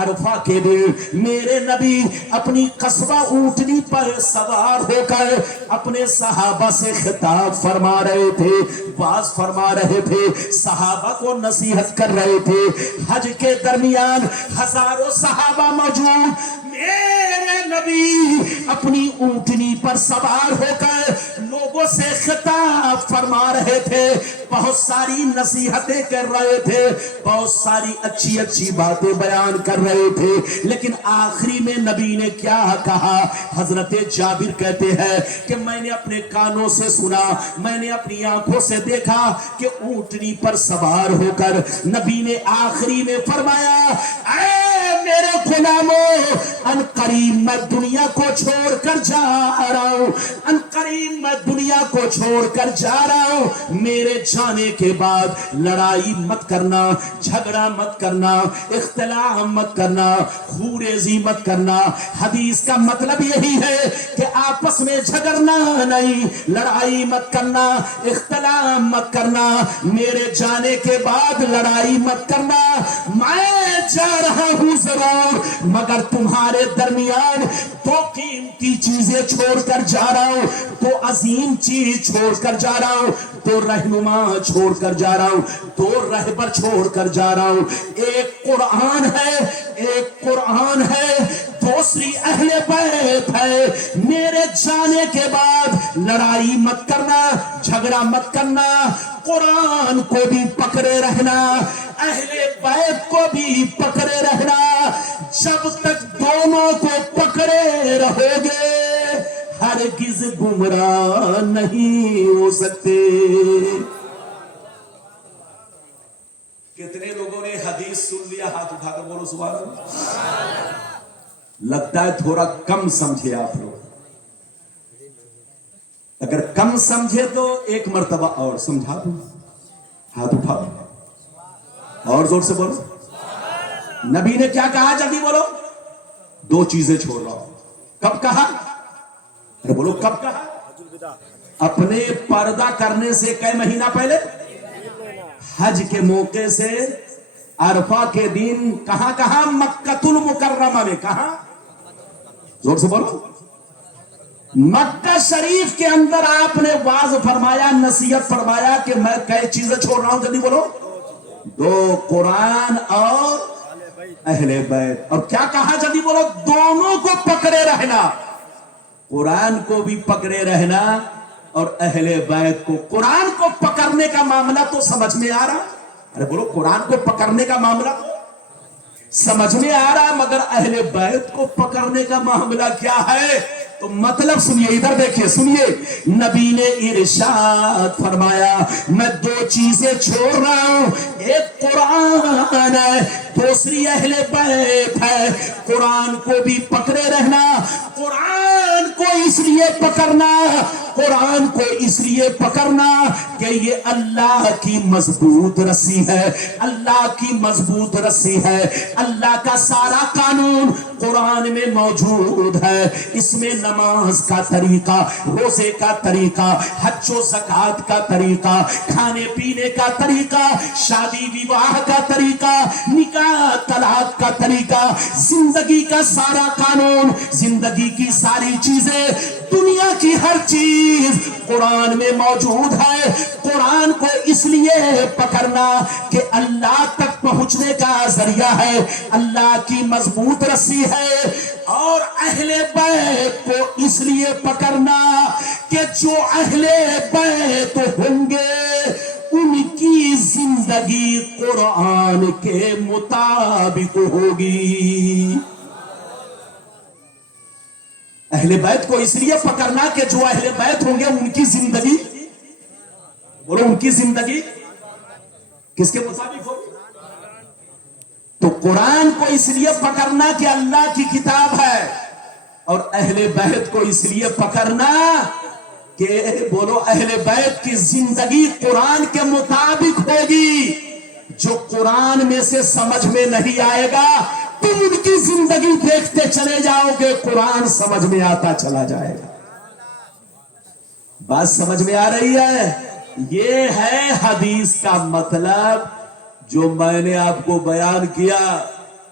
عرفہ کے دن میرے نبی اپنی قصبہ اونٹنی پر سوار ہو کر اپنے صحابہ سے خطاب فرما رہے تھے, واز فرما رہے تھے, صحابہ کو نصیحت کر رہے تھے. حج کے درمیان ہزاروں صحابہ موجود, میرے نبی اپنی اونٹنی پر سوار ہو کر لوگوں سے خطاب فرما رہے تھے, بہت ساری نصیحتیں کر رہے تھے, بہت ساری اچھی اچھی باتیں بیان کر رہے تھے, لیکن آخری میں نبی نے کیا کہا؟ حضرت جابر کہتے ہیں کہ میں نے اپنے کانوں سے سنا, میں نے اپنی آنکھوں سے دیکھا کہ اونٹنی پر سوار ہو کر نبی نے آخری میں فرمایا, اے میرے غلاموں, ان قریب میں دنیا کو چھوڑ کر جا رہا ہوں, ان قریب میں دنیا کو چھوڑ کر جا رہا ہوں, میرے جانے کے بعد لڑائی مت کرنا, جھگڑا مت کرنا, اختلاف مت کرنا, خوریزی مت کرنا. حدیث کا مطلب یہی ہے کہ آپس میں جھگڑنا نہیں, لڑائی مت کرنا, اختلاف مت کرنا, میرے جانے کے بعد لڑائی مت کرنا. میں جا رہا ہوں ضرور, مگر تمہارے درمیان 2 قیمتی چیزیں چھوڑ کر جا رہا ہوں, 2 عظیم چیز چھوڑ کر جا رہا ہوں, 2 رہنما چھوڑ کر جا رہا ہوں, 2 رہبر چھوڑ کر جا رہا ہوں. ایک قرآن ہے, ایک قرآن ہے, دوسری اہل بیت ہے. میرے جانے کے بعد لڑائی مت کرنا, جھگڑا مت کرنا, قرآن کو بھی پکڑے رہنا, اہل بیت کو بھی پکڑے رہنا. جب تک دونوں کو پکڑے رہو گے ہرگز گمراہ نہیں ہو سکتے. کتنے لوگوں نے حدیث سن لیا؟ ہاتھ اٹھا کر بولو سبحان اللہ. لگتا ہے تھوڑا کم سمجھے آپ لوگ. اگر کم سمجھے تو ایک مرتبہ اور سمجھا دوں. ہاتھ اٹھا اور زور سے بولو. نبی نے کیا کہا؟ جلدی بولو. 2 چیزیں چھوڑ رہا ہوں. کب کہا؟ ارے بولو کب کہا؟ اپنے پردہ کرنے سے کئی مہینہ پہلے, حج کے موقع سے, عرفہ کے دن. کہاں کہاں؟ مکہ المکرمہ میں. کہاں؟ زور سے بولو. مکہ شریف کے اندر آپ نے واز فرمایا, نصیحت فرمایا کہ میں کئی چیزیں چھوڑ رہا ہوں. جلدی بولو. دو قرآن اور اہل بیت. اور کیا کہا جلدی بولو؟ دونوں کو پکڑے رہنا. قرآن کو بھی پکڑے رہنا اور اہل بیت کو. قرآن کو پکڑنے کا معاملہ تو سمجھ میں آ رہا. ارے بولو قرآن کو پکڑنے کا معاملہ سمجھ میں آ رہا, مگر اہل بیت کو پکڑنے کا معاملہ کیا ہے؟ تو مطلب سنیے, ادھر دیکھیے, سنیے. نبی نے ارشاد فرمایا میں دو چیزیں چھوڑ رہا ہوں, ایک قرآن ہے, دوسری اہل بیت ہے. قرآن کو بھی پکڑے رہنا. قرآن کو اس لیے پکڑنا, قرآن کو اس لیے پکڑنا کہ یہ اللہ کی مضبوط رسی ہے, اللہ کی مضبوط رسی ہے. اللہ کا سارا قانون قرآن میں موجود ہے. اس میں نماز کا طریقہ, روزے کا طریقہ, حج و زکات کا طریقہ, کھانے پینے کا طریقہ, شادی وواہ کا طریقہ, نکاح طلاق کا طریقہ, زندگی کا سارا قانون, زندگی کی ساری چیزیں, دنیا کی ہر چیز قرآن میں موجود ہے. قرآن کو اس لیے پکڑنا کہ اللہ تک پہنچنے کا ذریعہ ہے, اللہ کی مضبوط رسی ہے. اور اہل بیت کو اس لیے پکڑنا کہ جو اہل بیت ہوں گے ان کی زندگی قرآن کے مطابق ہوگی. اہل بیت کو اس لیے پکڑنا کہ جو اہل بیت ہوں گے ان کی زندگی, بولو ان کی زندگی کس کے مطابق ہوگی؟ تو قرآن کو اس لیے پکڑنا کہ اللہ کی کتاب ہے, اور اہل بیت کو اس لیے پکڑنا کہ بولو اہل بیت کی زندگی قرآن کے مطابق ہوگی. جو قرآن میں سے سمجھ میں نہیں آئے گا تم ان کی زندگی دیکھتے چلے جاؤ گے, قرآن سمجھ میں آتا چلا جائے گا. بات سمجھ میں آ رہی ہے؟ یہ ہے حدیث کا مطلب جو میں نے آپ کو بیان کیا.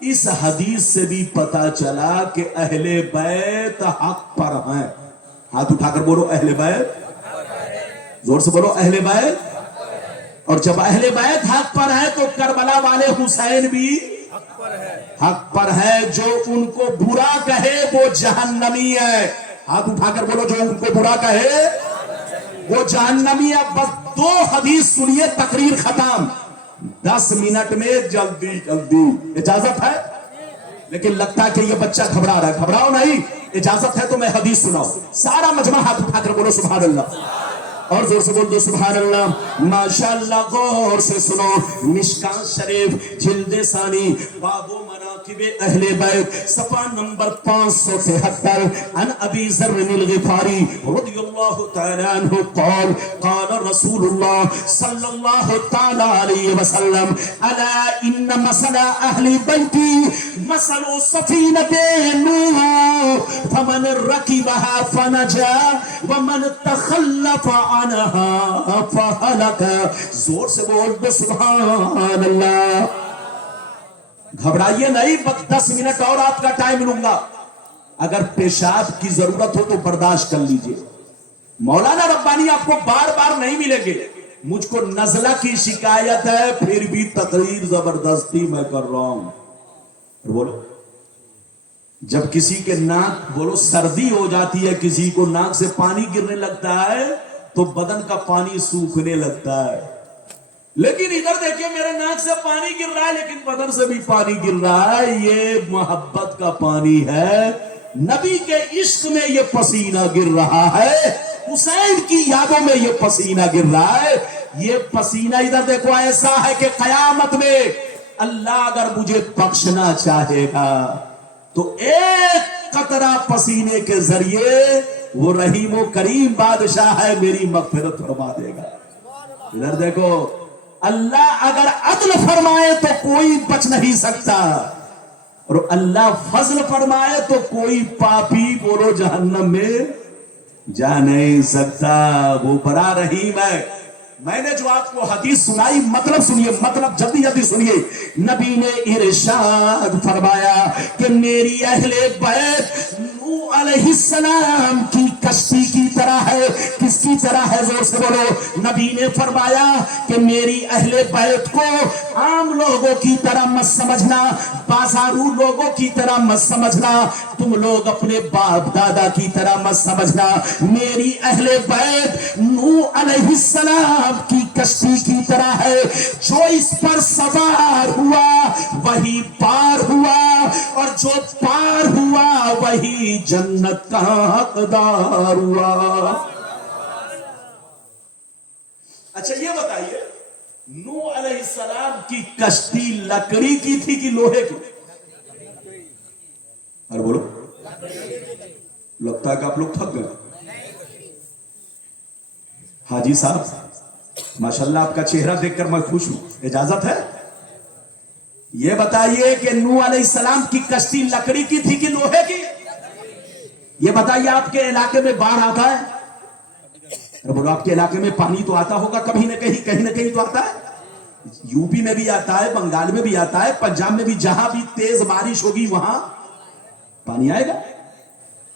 اس حدیث سے بھی پتا چلا کہ اہل بیت حق پر ہیں. ہاتھ اٹھا کر بولو اہل بیت, زور سے بولو اہل بیت. اور جب اہل بیت حق پر ہے تو کربلا والے حسین بھی حق پر ہے. جو ان کو برا کہے وہ جہنمی ہے. ہاتھ اٹھا کر بولو جو ان کو برا کہے وہ جہنمی ہے. بس دو حدیث سنیے, تقریر ختم. 10 منٹ میں جلدی جلدی. اجازت ہے؟ لیکن لگتا ہے کہ یہ بچہ گھبرا رہا ہے. گھبراؤ نہیں, اجازت ہے تو میں حدیث سناؤں. سارا مجمع ہاتھ اٹھا کر بولو سبحان اللہ, اور زور سے بول دو سبحان اللہ. ماشاءاللہ غور سے سنو. مشکاۃ شریف جلد ثانی باب مناقب اہل بیت صفحہ نمبر 573. عن ابی ذر الغفاری رضی اللہ تعالی عنہ قال قال رسول اللہ صلی اللہ تعالی علیہ وسلم الا ان مثل اہل بیتی مثل سفینۃ نوح فمن رکبها فنجا ومن تخلف عنها فهلك. زور سے بول دو سبحان اللہ. گھبرائیے نہیں, بس 10 منٹ اور آپ کا ٹائم لوں گا. اگر پیشاب کی ضرورت ہو تو برداشت کر لیجئے. مولانا ربانی آپ کو بار بار نہیں ملیں گے. مجھ کو نزلہ کی شکایت ہے, پھر بھی تقریر زبردستی میں کر رہا ہوں. بولو جب کسی کے ناک, بولو سردی ہو جاتی ہے, کسی کو ناک سے پانی گرنے لگتا ہے تو بدن کا پانی سوکھنے لگتا ہے. لیکن ادھر دیکھیں میرے ناک سے پانی گر رہا ہے لیکن بدن سے بھی پانی گر رہا ہے. یہ محبت کا پانی ہے, نبی کے عشق میں یہ پسینہ گر رہا ہے, حسین کی یادوں میں یہ پسینہ گر رہا ہے. یہ پسینہ ادھر دیکھو ایسا ہے کہ قیامت میں اللہ اگر مجھے بخشنا چاہے گا تو ایک قطرہ پسینے کے ذریعے وہ رحیم و کریم بادشاہ ہے, میری مغفرت فرما دے گا. ادھر دیکھو, اللہ اگر عدل فرمائے تو کوئی بچ نہیں سکتا, اور اللہ فضل فرمائے تو کوئی پاپی بولو جہنم میں جا نہیں سکتا. وہ بڑا رحیم ہے. میں نے جو آپ کو حدیث سنائی, مطلب سنیے, مطلب جلدی جلدی سنیے. نبی نے ارشاد فرمایا کہ میری اہل بیت علیہ السلام کی کشتی کی طرح ہے. کس کی طرح ہے؟ زور سے بولو. نبی نے فرمایا کہ میری اہل بیت کو عام لوگوں کی طرح مت سمجھنا, بازارو لوگوں کی طرح مت سمجھنا, تم لوگ اپنے باپ دادا کی طرح مت سمجھنا. میری اہل بیت نوح علیہ السلام کی کشتی کی طرح ہے, جو اس پر سوار ہوا وہی پار ہوا, اور جو پار ہوا وہی جنت کا حقدار ہوا. اچھا یہ بتائیے, نوح علیہ السلام کی کشتی لکڑی کی تھی کہ لوہے کی؟ ارے بولو, لگتا ہے کہ آپ لوگ تھک گئے. حاجی صاحب ماشاءاللہ آپ کا چہرہ دیکھ کر میں خوش ہوں, اجازت ہے؟ یہ بتائیے کہ نوح علیہ السلام کی کشتی لکڑی کی تھی کہ لوہے کی؟ یہ بتائیے آپ کے علاقے میں باڑھ آتا ہے؟ بولو آپ کے علاقے میں پانی تو آتا ہوگا کبھی نہ کہیں, کہیں نہ کہیں تو آتا ہے. یو پی میں بھی آتا ہے, بنگال میں بھی آتا ہے, پنجاب میں بھی, جہاں بھی تیز بارش ہوگی وہاں پانی آئے گا.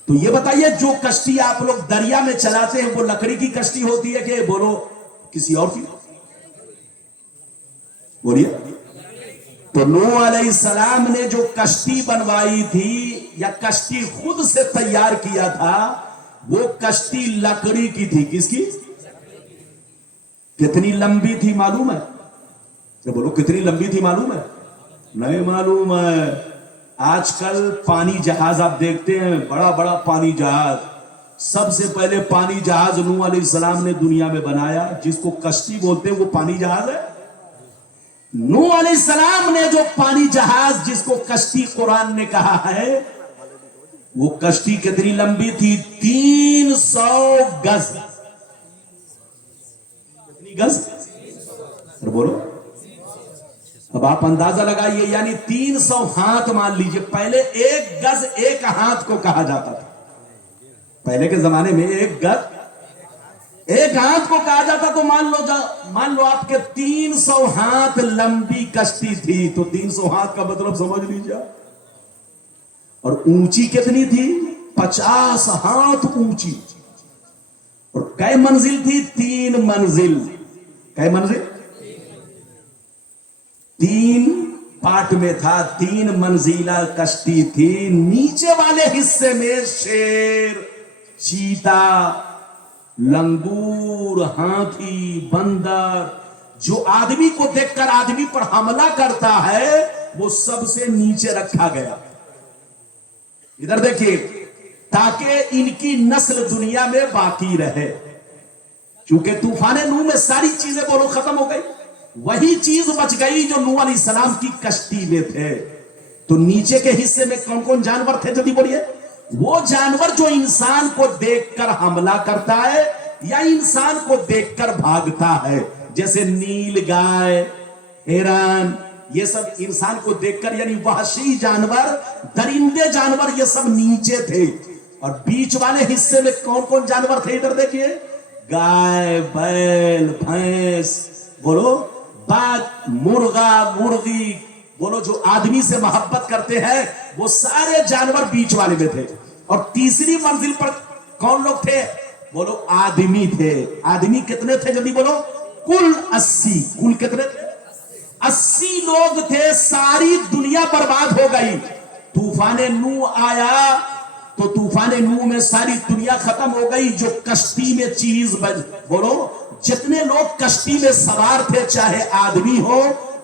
تو یہ بتائیے جو کشتی آپ لوگ دریا میں چلاتے ہیں وہ لکڑی کی کشتی ہوتی ہے کہ بولو کسی اور کی؟ بولیے. تو نوح علیہ السلام نے جو کشتی بنوائی تھی یا کشتی خود سے تیار کیا تھا, وہ کشتی لکڑی کی تھی. کس کی؟ کتنی لمبی تھی معلوم ہے؟ بولو کتنی لمبی تھی معلوم ہے؟ نہیں معلوم ہے. آج کل پانی جہاز آپ دیکھتے ہیں, بڑا بڑا پانی جہاز. سب سے پہلے پانی جہاز نوح علیہ السلام نے دنیا میں بنایا, جس کو کشتی بولتے ہیں وہ پانی جہاز ہے. نوح علیہ السلام نے جو پانی جہاز جس کو کشتی قرآن نے کہا ہے, وہ کشتی کتنی لمبی تھی؟ 300 گز. کتنی گز؟ بولو. اب آپ اندازہ لگائیے, یعنی 300 ہاتھ مان لیجئے. پہلے ایک گز ایک ہاتھ کو کہا جاتا تھا. پہلے کے زمانے میں ایک گز ایک ہاتھ کو کہا جاتا. تو مان لو آپ کے 300 ہاتھ لمبی کشتی تھی, تو 300 ہاتھ کا مطلب سمجھ لیجیے. اور اونچی کتنی تھی؟ 50 ہاتھ اونچی. اور کئی منزل تھی؟ 3 منزل. کئی منزل؟ 3 پارٹ میں تھا, 3 منزلہ کشتی تھی. نیچے والے حصے میں شیر, چیتا, لنگور, ہاتھی, بندر, جو آدمی کو دیکھ کر آدمی پر حملہ کرتا ہے, وہ سب سے نیچے رکھا گیا. ادھر دیکھیے, تاکہ ان کی نسل دنیا میں باقی رہے. چونکہ طوفان نوح میں ساری چیزیں بولو ختم ہو گئی, وہی چیز بچ گئی جو نوح علیہ السلام کی کشتی میں تھے. تو نیچے کے حصے میں کون کون جانور تھے جلدی بولیے؟ وہ جانور جو انسان کو دیکھ کر حملہ کرتا ہے یا انسان کو دیکھ کر بھاگتا ہے, جیسے نیل گائے, ہرن, یہ سب انسان کو دیکھ کر, یعنی وحشی جانور, درندے جانور, یہ سب نیچے تھے. اور بیچ والے حصے میں کون کون جانور تھے ادھر دیکھیے؟ گائے, بیل, بھینس, بولو باغ, مرغا, مرغی, بولو جو آدمی سے محبت کرتے ہیں وہ سارے جانور بیچ والے میں تھے. اور تیسری منزل پر کون لوگ تھے؟ بولو آدمی تھے. آدمی کتنے تھے جلدی بولو؟ کل 80. کل کتنے تھے؟ 80 لوگ تھے. ساری دنیا برباد ہو گئی. طوفان نوح آیا تو طوفان نوح میں ساری دنیا ختم ہو گئی. جو کشتی میں چیز بولو, جتنے لوگ کشتی میں سوار تھے, چاہے آدمی ہو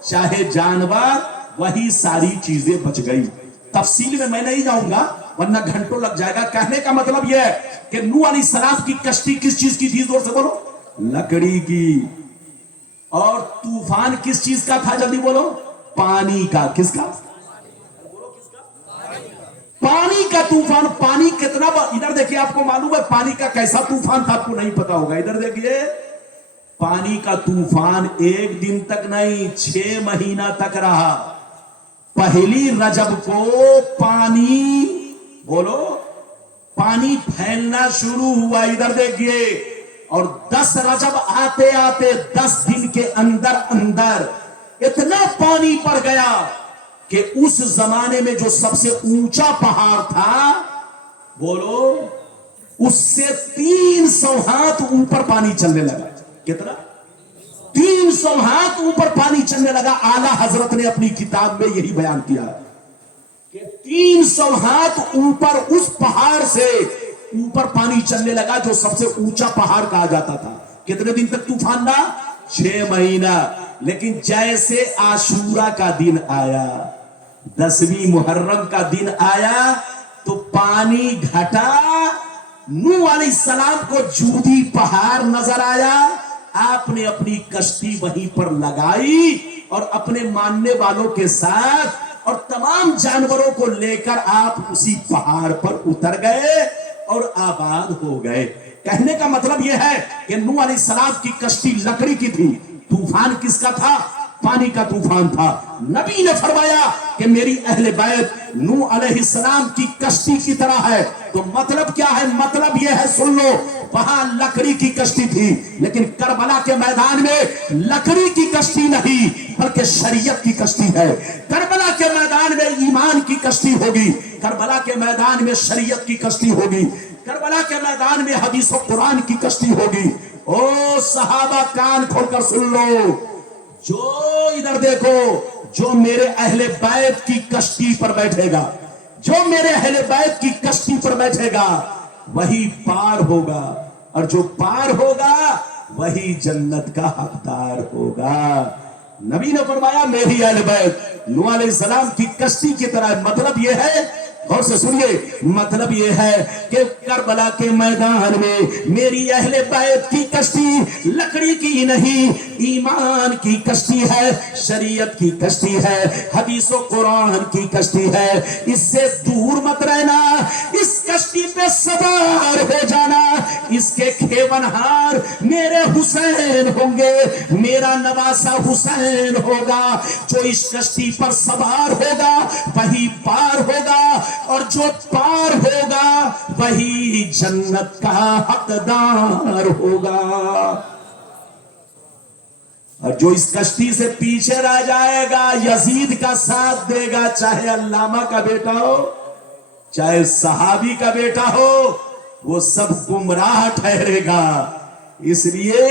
چاہے جانور, وہی ساری چیزیں بچ گئی. تفصیل میں میں نہیں جاؤں گا ورنہ گھنٹوں لگ جائے گا. کہنے کا مطلب یہ ہے کہ نوح علیہ السلام کی کشتی کس چیز کی تھی؟ زور سے بولو. لکڑی کی. اور طوفان کس چیز کا تھا جلدی بولو؟ پانی کا. کس کا؟ پانی کا طوفان. پانی کتنا ادھر دیکھیے, آپ کو معلوم ہے پانی کا کیسا طوفان تھا؟ آپ کو نہیں پتا ہوگا. ادھر دیکھیے, پانی کا طوفان 1 دن تک نہیں 6 مہینہ تک رہا. پہلی رجب کو پانی, بولو, پانی پھیلنا شروع ہوا. ادھر دیکھیے, اور 10 رجب آتے آتے 10 دن کے اندر اندر اتنا پانی پڑ گیا کہ اس زمانے میں جو سب سے اونچا پہاڑ تھا بولو اس سے 300 ہاتھ اوپر پانی چلنے لگا. کتنا؟ 300 ہاتھ اوپر پانی چلنے لگا. اعلیٰ حضرت نے اپنی کتاب میں یہی بیان کیا کہ 300 ہاتھ اوپر اس پہاڑ سے اوپر پانی چلنے لگا جو سب سے اونچا پہاڑ کہا جاتا تھا. کتنے دن تک طوفان رہا؟ 6 مہینہ. لیکن جیسے عاشورہ کا دن آیا، 10ویں محرم کا دن آیا تو پانی گھٹا. نوح علیہ السلام کو جودی پہاڑ نظر آیا. آپ نے اپنی کشتی وہیں پر لگائی اور اپنے ماننے والوں کے ساتھ اور تمام جانوروں کو لے کر آپ اسی پہاڑ پر اتر گئے اور آباد ہو گئے. کہنے کا مطلب یہ ہے کہ نوح علیہ السلام کی کشتی لکڑی کی تھی. طوفان کس کا تھا؟ پانی کا طوفان تھا. نبی نے فرمایا کہ میری اہل بیت نوح علیہ السلام کی کشتی کی طرح ہے. تو مطلب کیا ہے؟ مطلب یہ ہے، سن لو، وہاں لکڑی کی کشتی تھی لیکن کربلا کے میدان میں لکڑی کی کشتی نہیں بلکہ شریعت کی کشتی ہے. کربلا کے میدان میں ایمان کی کشتی ہوگی، کربلا کے میدان میں شریعت کی کشتی ہوگی، کربلا کے میدان میں حدیث و قرآن کی کشتی ہوگی. او صحابہ کان کھول کر سن لو، جو ادھر دیکھو، جو میرے اہل بیت کی کشتی پر بیٹھے گا، جو میرے اہل بیت کی کشتی پر بیٹھے گا وہی پار ہوگا، اور جو پار ہوگا وہی جنت کا حقدار ہوگا. نبی نے فرمایا میری اہل بیت نوح علیہ السلام کی کشتی کی طرح. مطلب یہ ہے، غور سے سنیے، مطلب یہ ہے کہ کربلا کے میدان میں میری اہل بیت کی کشتی لکڑی کی نہیں، ایمان کی کشتی ہے، شریعت کی کشتی ہے، حدیث و قرآن کی کشتی ہے. اس سے دور مت رہنا، اس کشتی پہ سوار ہو جانا. اس کے کھیونہار میرے حسین ہوں گے، میرا نواسا حسین ہوگا. جو اس کشتی پر سوار ہوگا وہی پار ہوگا، اور جو پار ہوگا وہی جنت کا حقدار ہوگا. اور جو اس کشتی سے پیچھے رہ جائے گا، یزید کا ساتھ دے گا، چاہے علامہ کا بیٹا ہو چاہے صحابی کا بیٹا ہو، وہ سب گمراہ ٹھہرے گا. اس لیے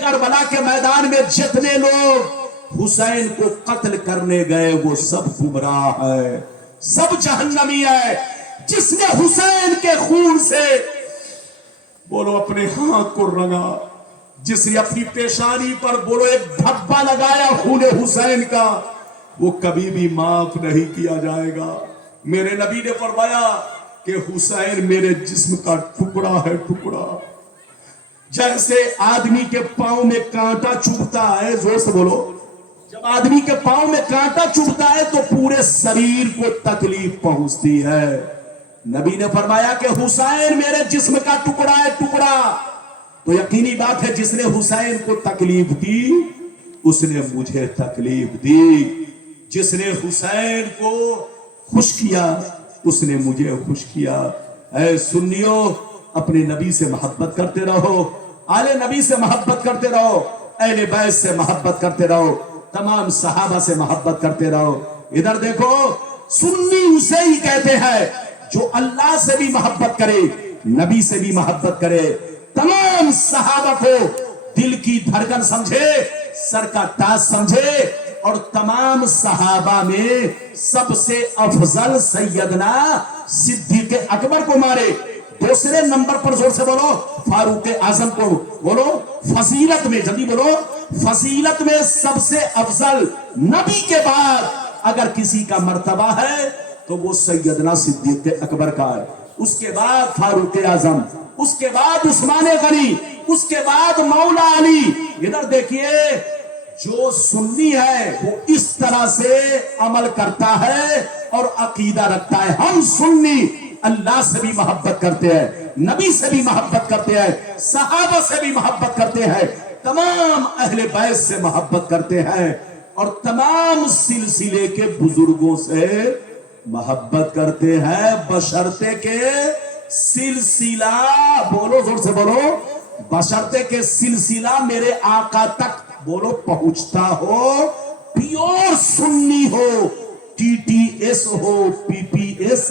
کربلا کے میدان میں جتنے لوگ حسین کو قتل کرنے گئے وہ سب گمراہ ہے، سب جہنمی ہے. جس نے حسین کے خون سے، بولو، اپنے ہاتھ کو رنگا، جس نے اپنی پیشانی پر، بولو، ایک دھبا لگایا خون حسین کا، وہ کبھی بھی معاف نہیں کیا جائے گا. میرے نبی نے فرمایا کہ حسین میرے جسم کا ٹکڑا ہے، ٹکڑا. جیسے آدمی کے پاؤں میں کانٹا چبھتا ہے، زور سے بولو، جب آدمی کے پاؤں میں کانٹا چبھتا ہے تو پورے شریر کو تکلیف پہنچتی ہے. نبی نے فرمایا کہ حسین میرے جسم کا ٹکڑا ہے، ٹکڑا. تو یقینی بات ہے جس نے حسین کو تکلیف دی اس نے مجھے تکلیف دی، جس نے حسین کو خوش کیا اس نے مجھے خوش کیا. اے سنیو، اپنے نبی سے محبت کرتے رہو، آل نبی سے محبت کرتے رہو، اہل بیت سے محبت کرتے رہو، تمام صحابہ سے محبت کرتے رہو. ادھر دیکھو، سنی اسے ہی کہتے ہیں جو اللہ سے بھی محبت کرے، نبی سے بھی محبت کرے، تمام صحابہ کو دل کی دھڑکن سمجھے، سر کا تاج سمجھے، اور تمام صحابہ میں سب سے افضل سیدنا صدیق اکبر کو مارے. دوسرے نمبر پر زور سے بولو فاروق اعظم کو. بولو فضیلت میں، جلدی بولو، فضیلت میں سب سے افضل نبی کے بعد اگر کسی کا مرتبہ ہے تو وہ سیدنا صدیق اکبر کا ہے. اس کے بعد فاروق اعظم، اس کے بعد عثمان غنی، اس کے بعد مولا علی. ادھر دیکھیے، جو سنی ہے وہ اس طرح سے عمل کرتا ہے اور عقیدہ رکھتا ہے. ہم سنی اللہ سے بھی محبت کرتے ہیں، نبی سے بھی محبت کرتے ہیں، صحابہ سے بھی محبت کرتے ہیں، تمام اہل بیت سے محبت کرتے ہیں، اور تمام سلسلے کے بزرگوں سے محبت کرتے ہیں، بشرطے کے سلسلہ، بولو زور سے بولو، بشرطے کے سلسلہ میرے آقا تک، بولو، پہنچتا ہو، پیور سنی ہو، ٹی ٹی ایس ہو، پی پی ایس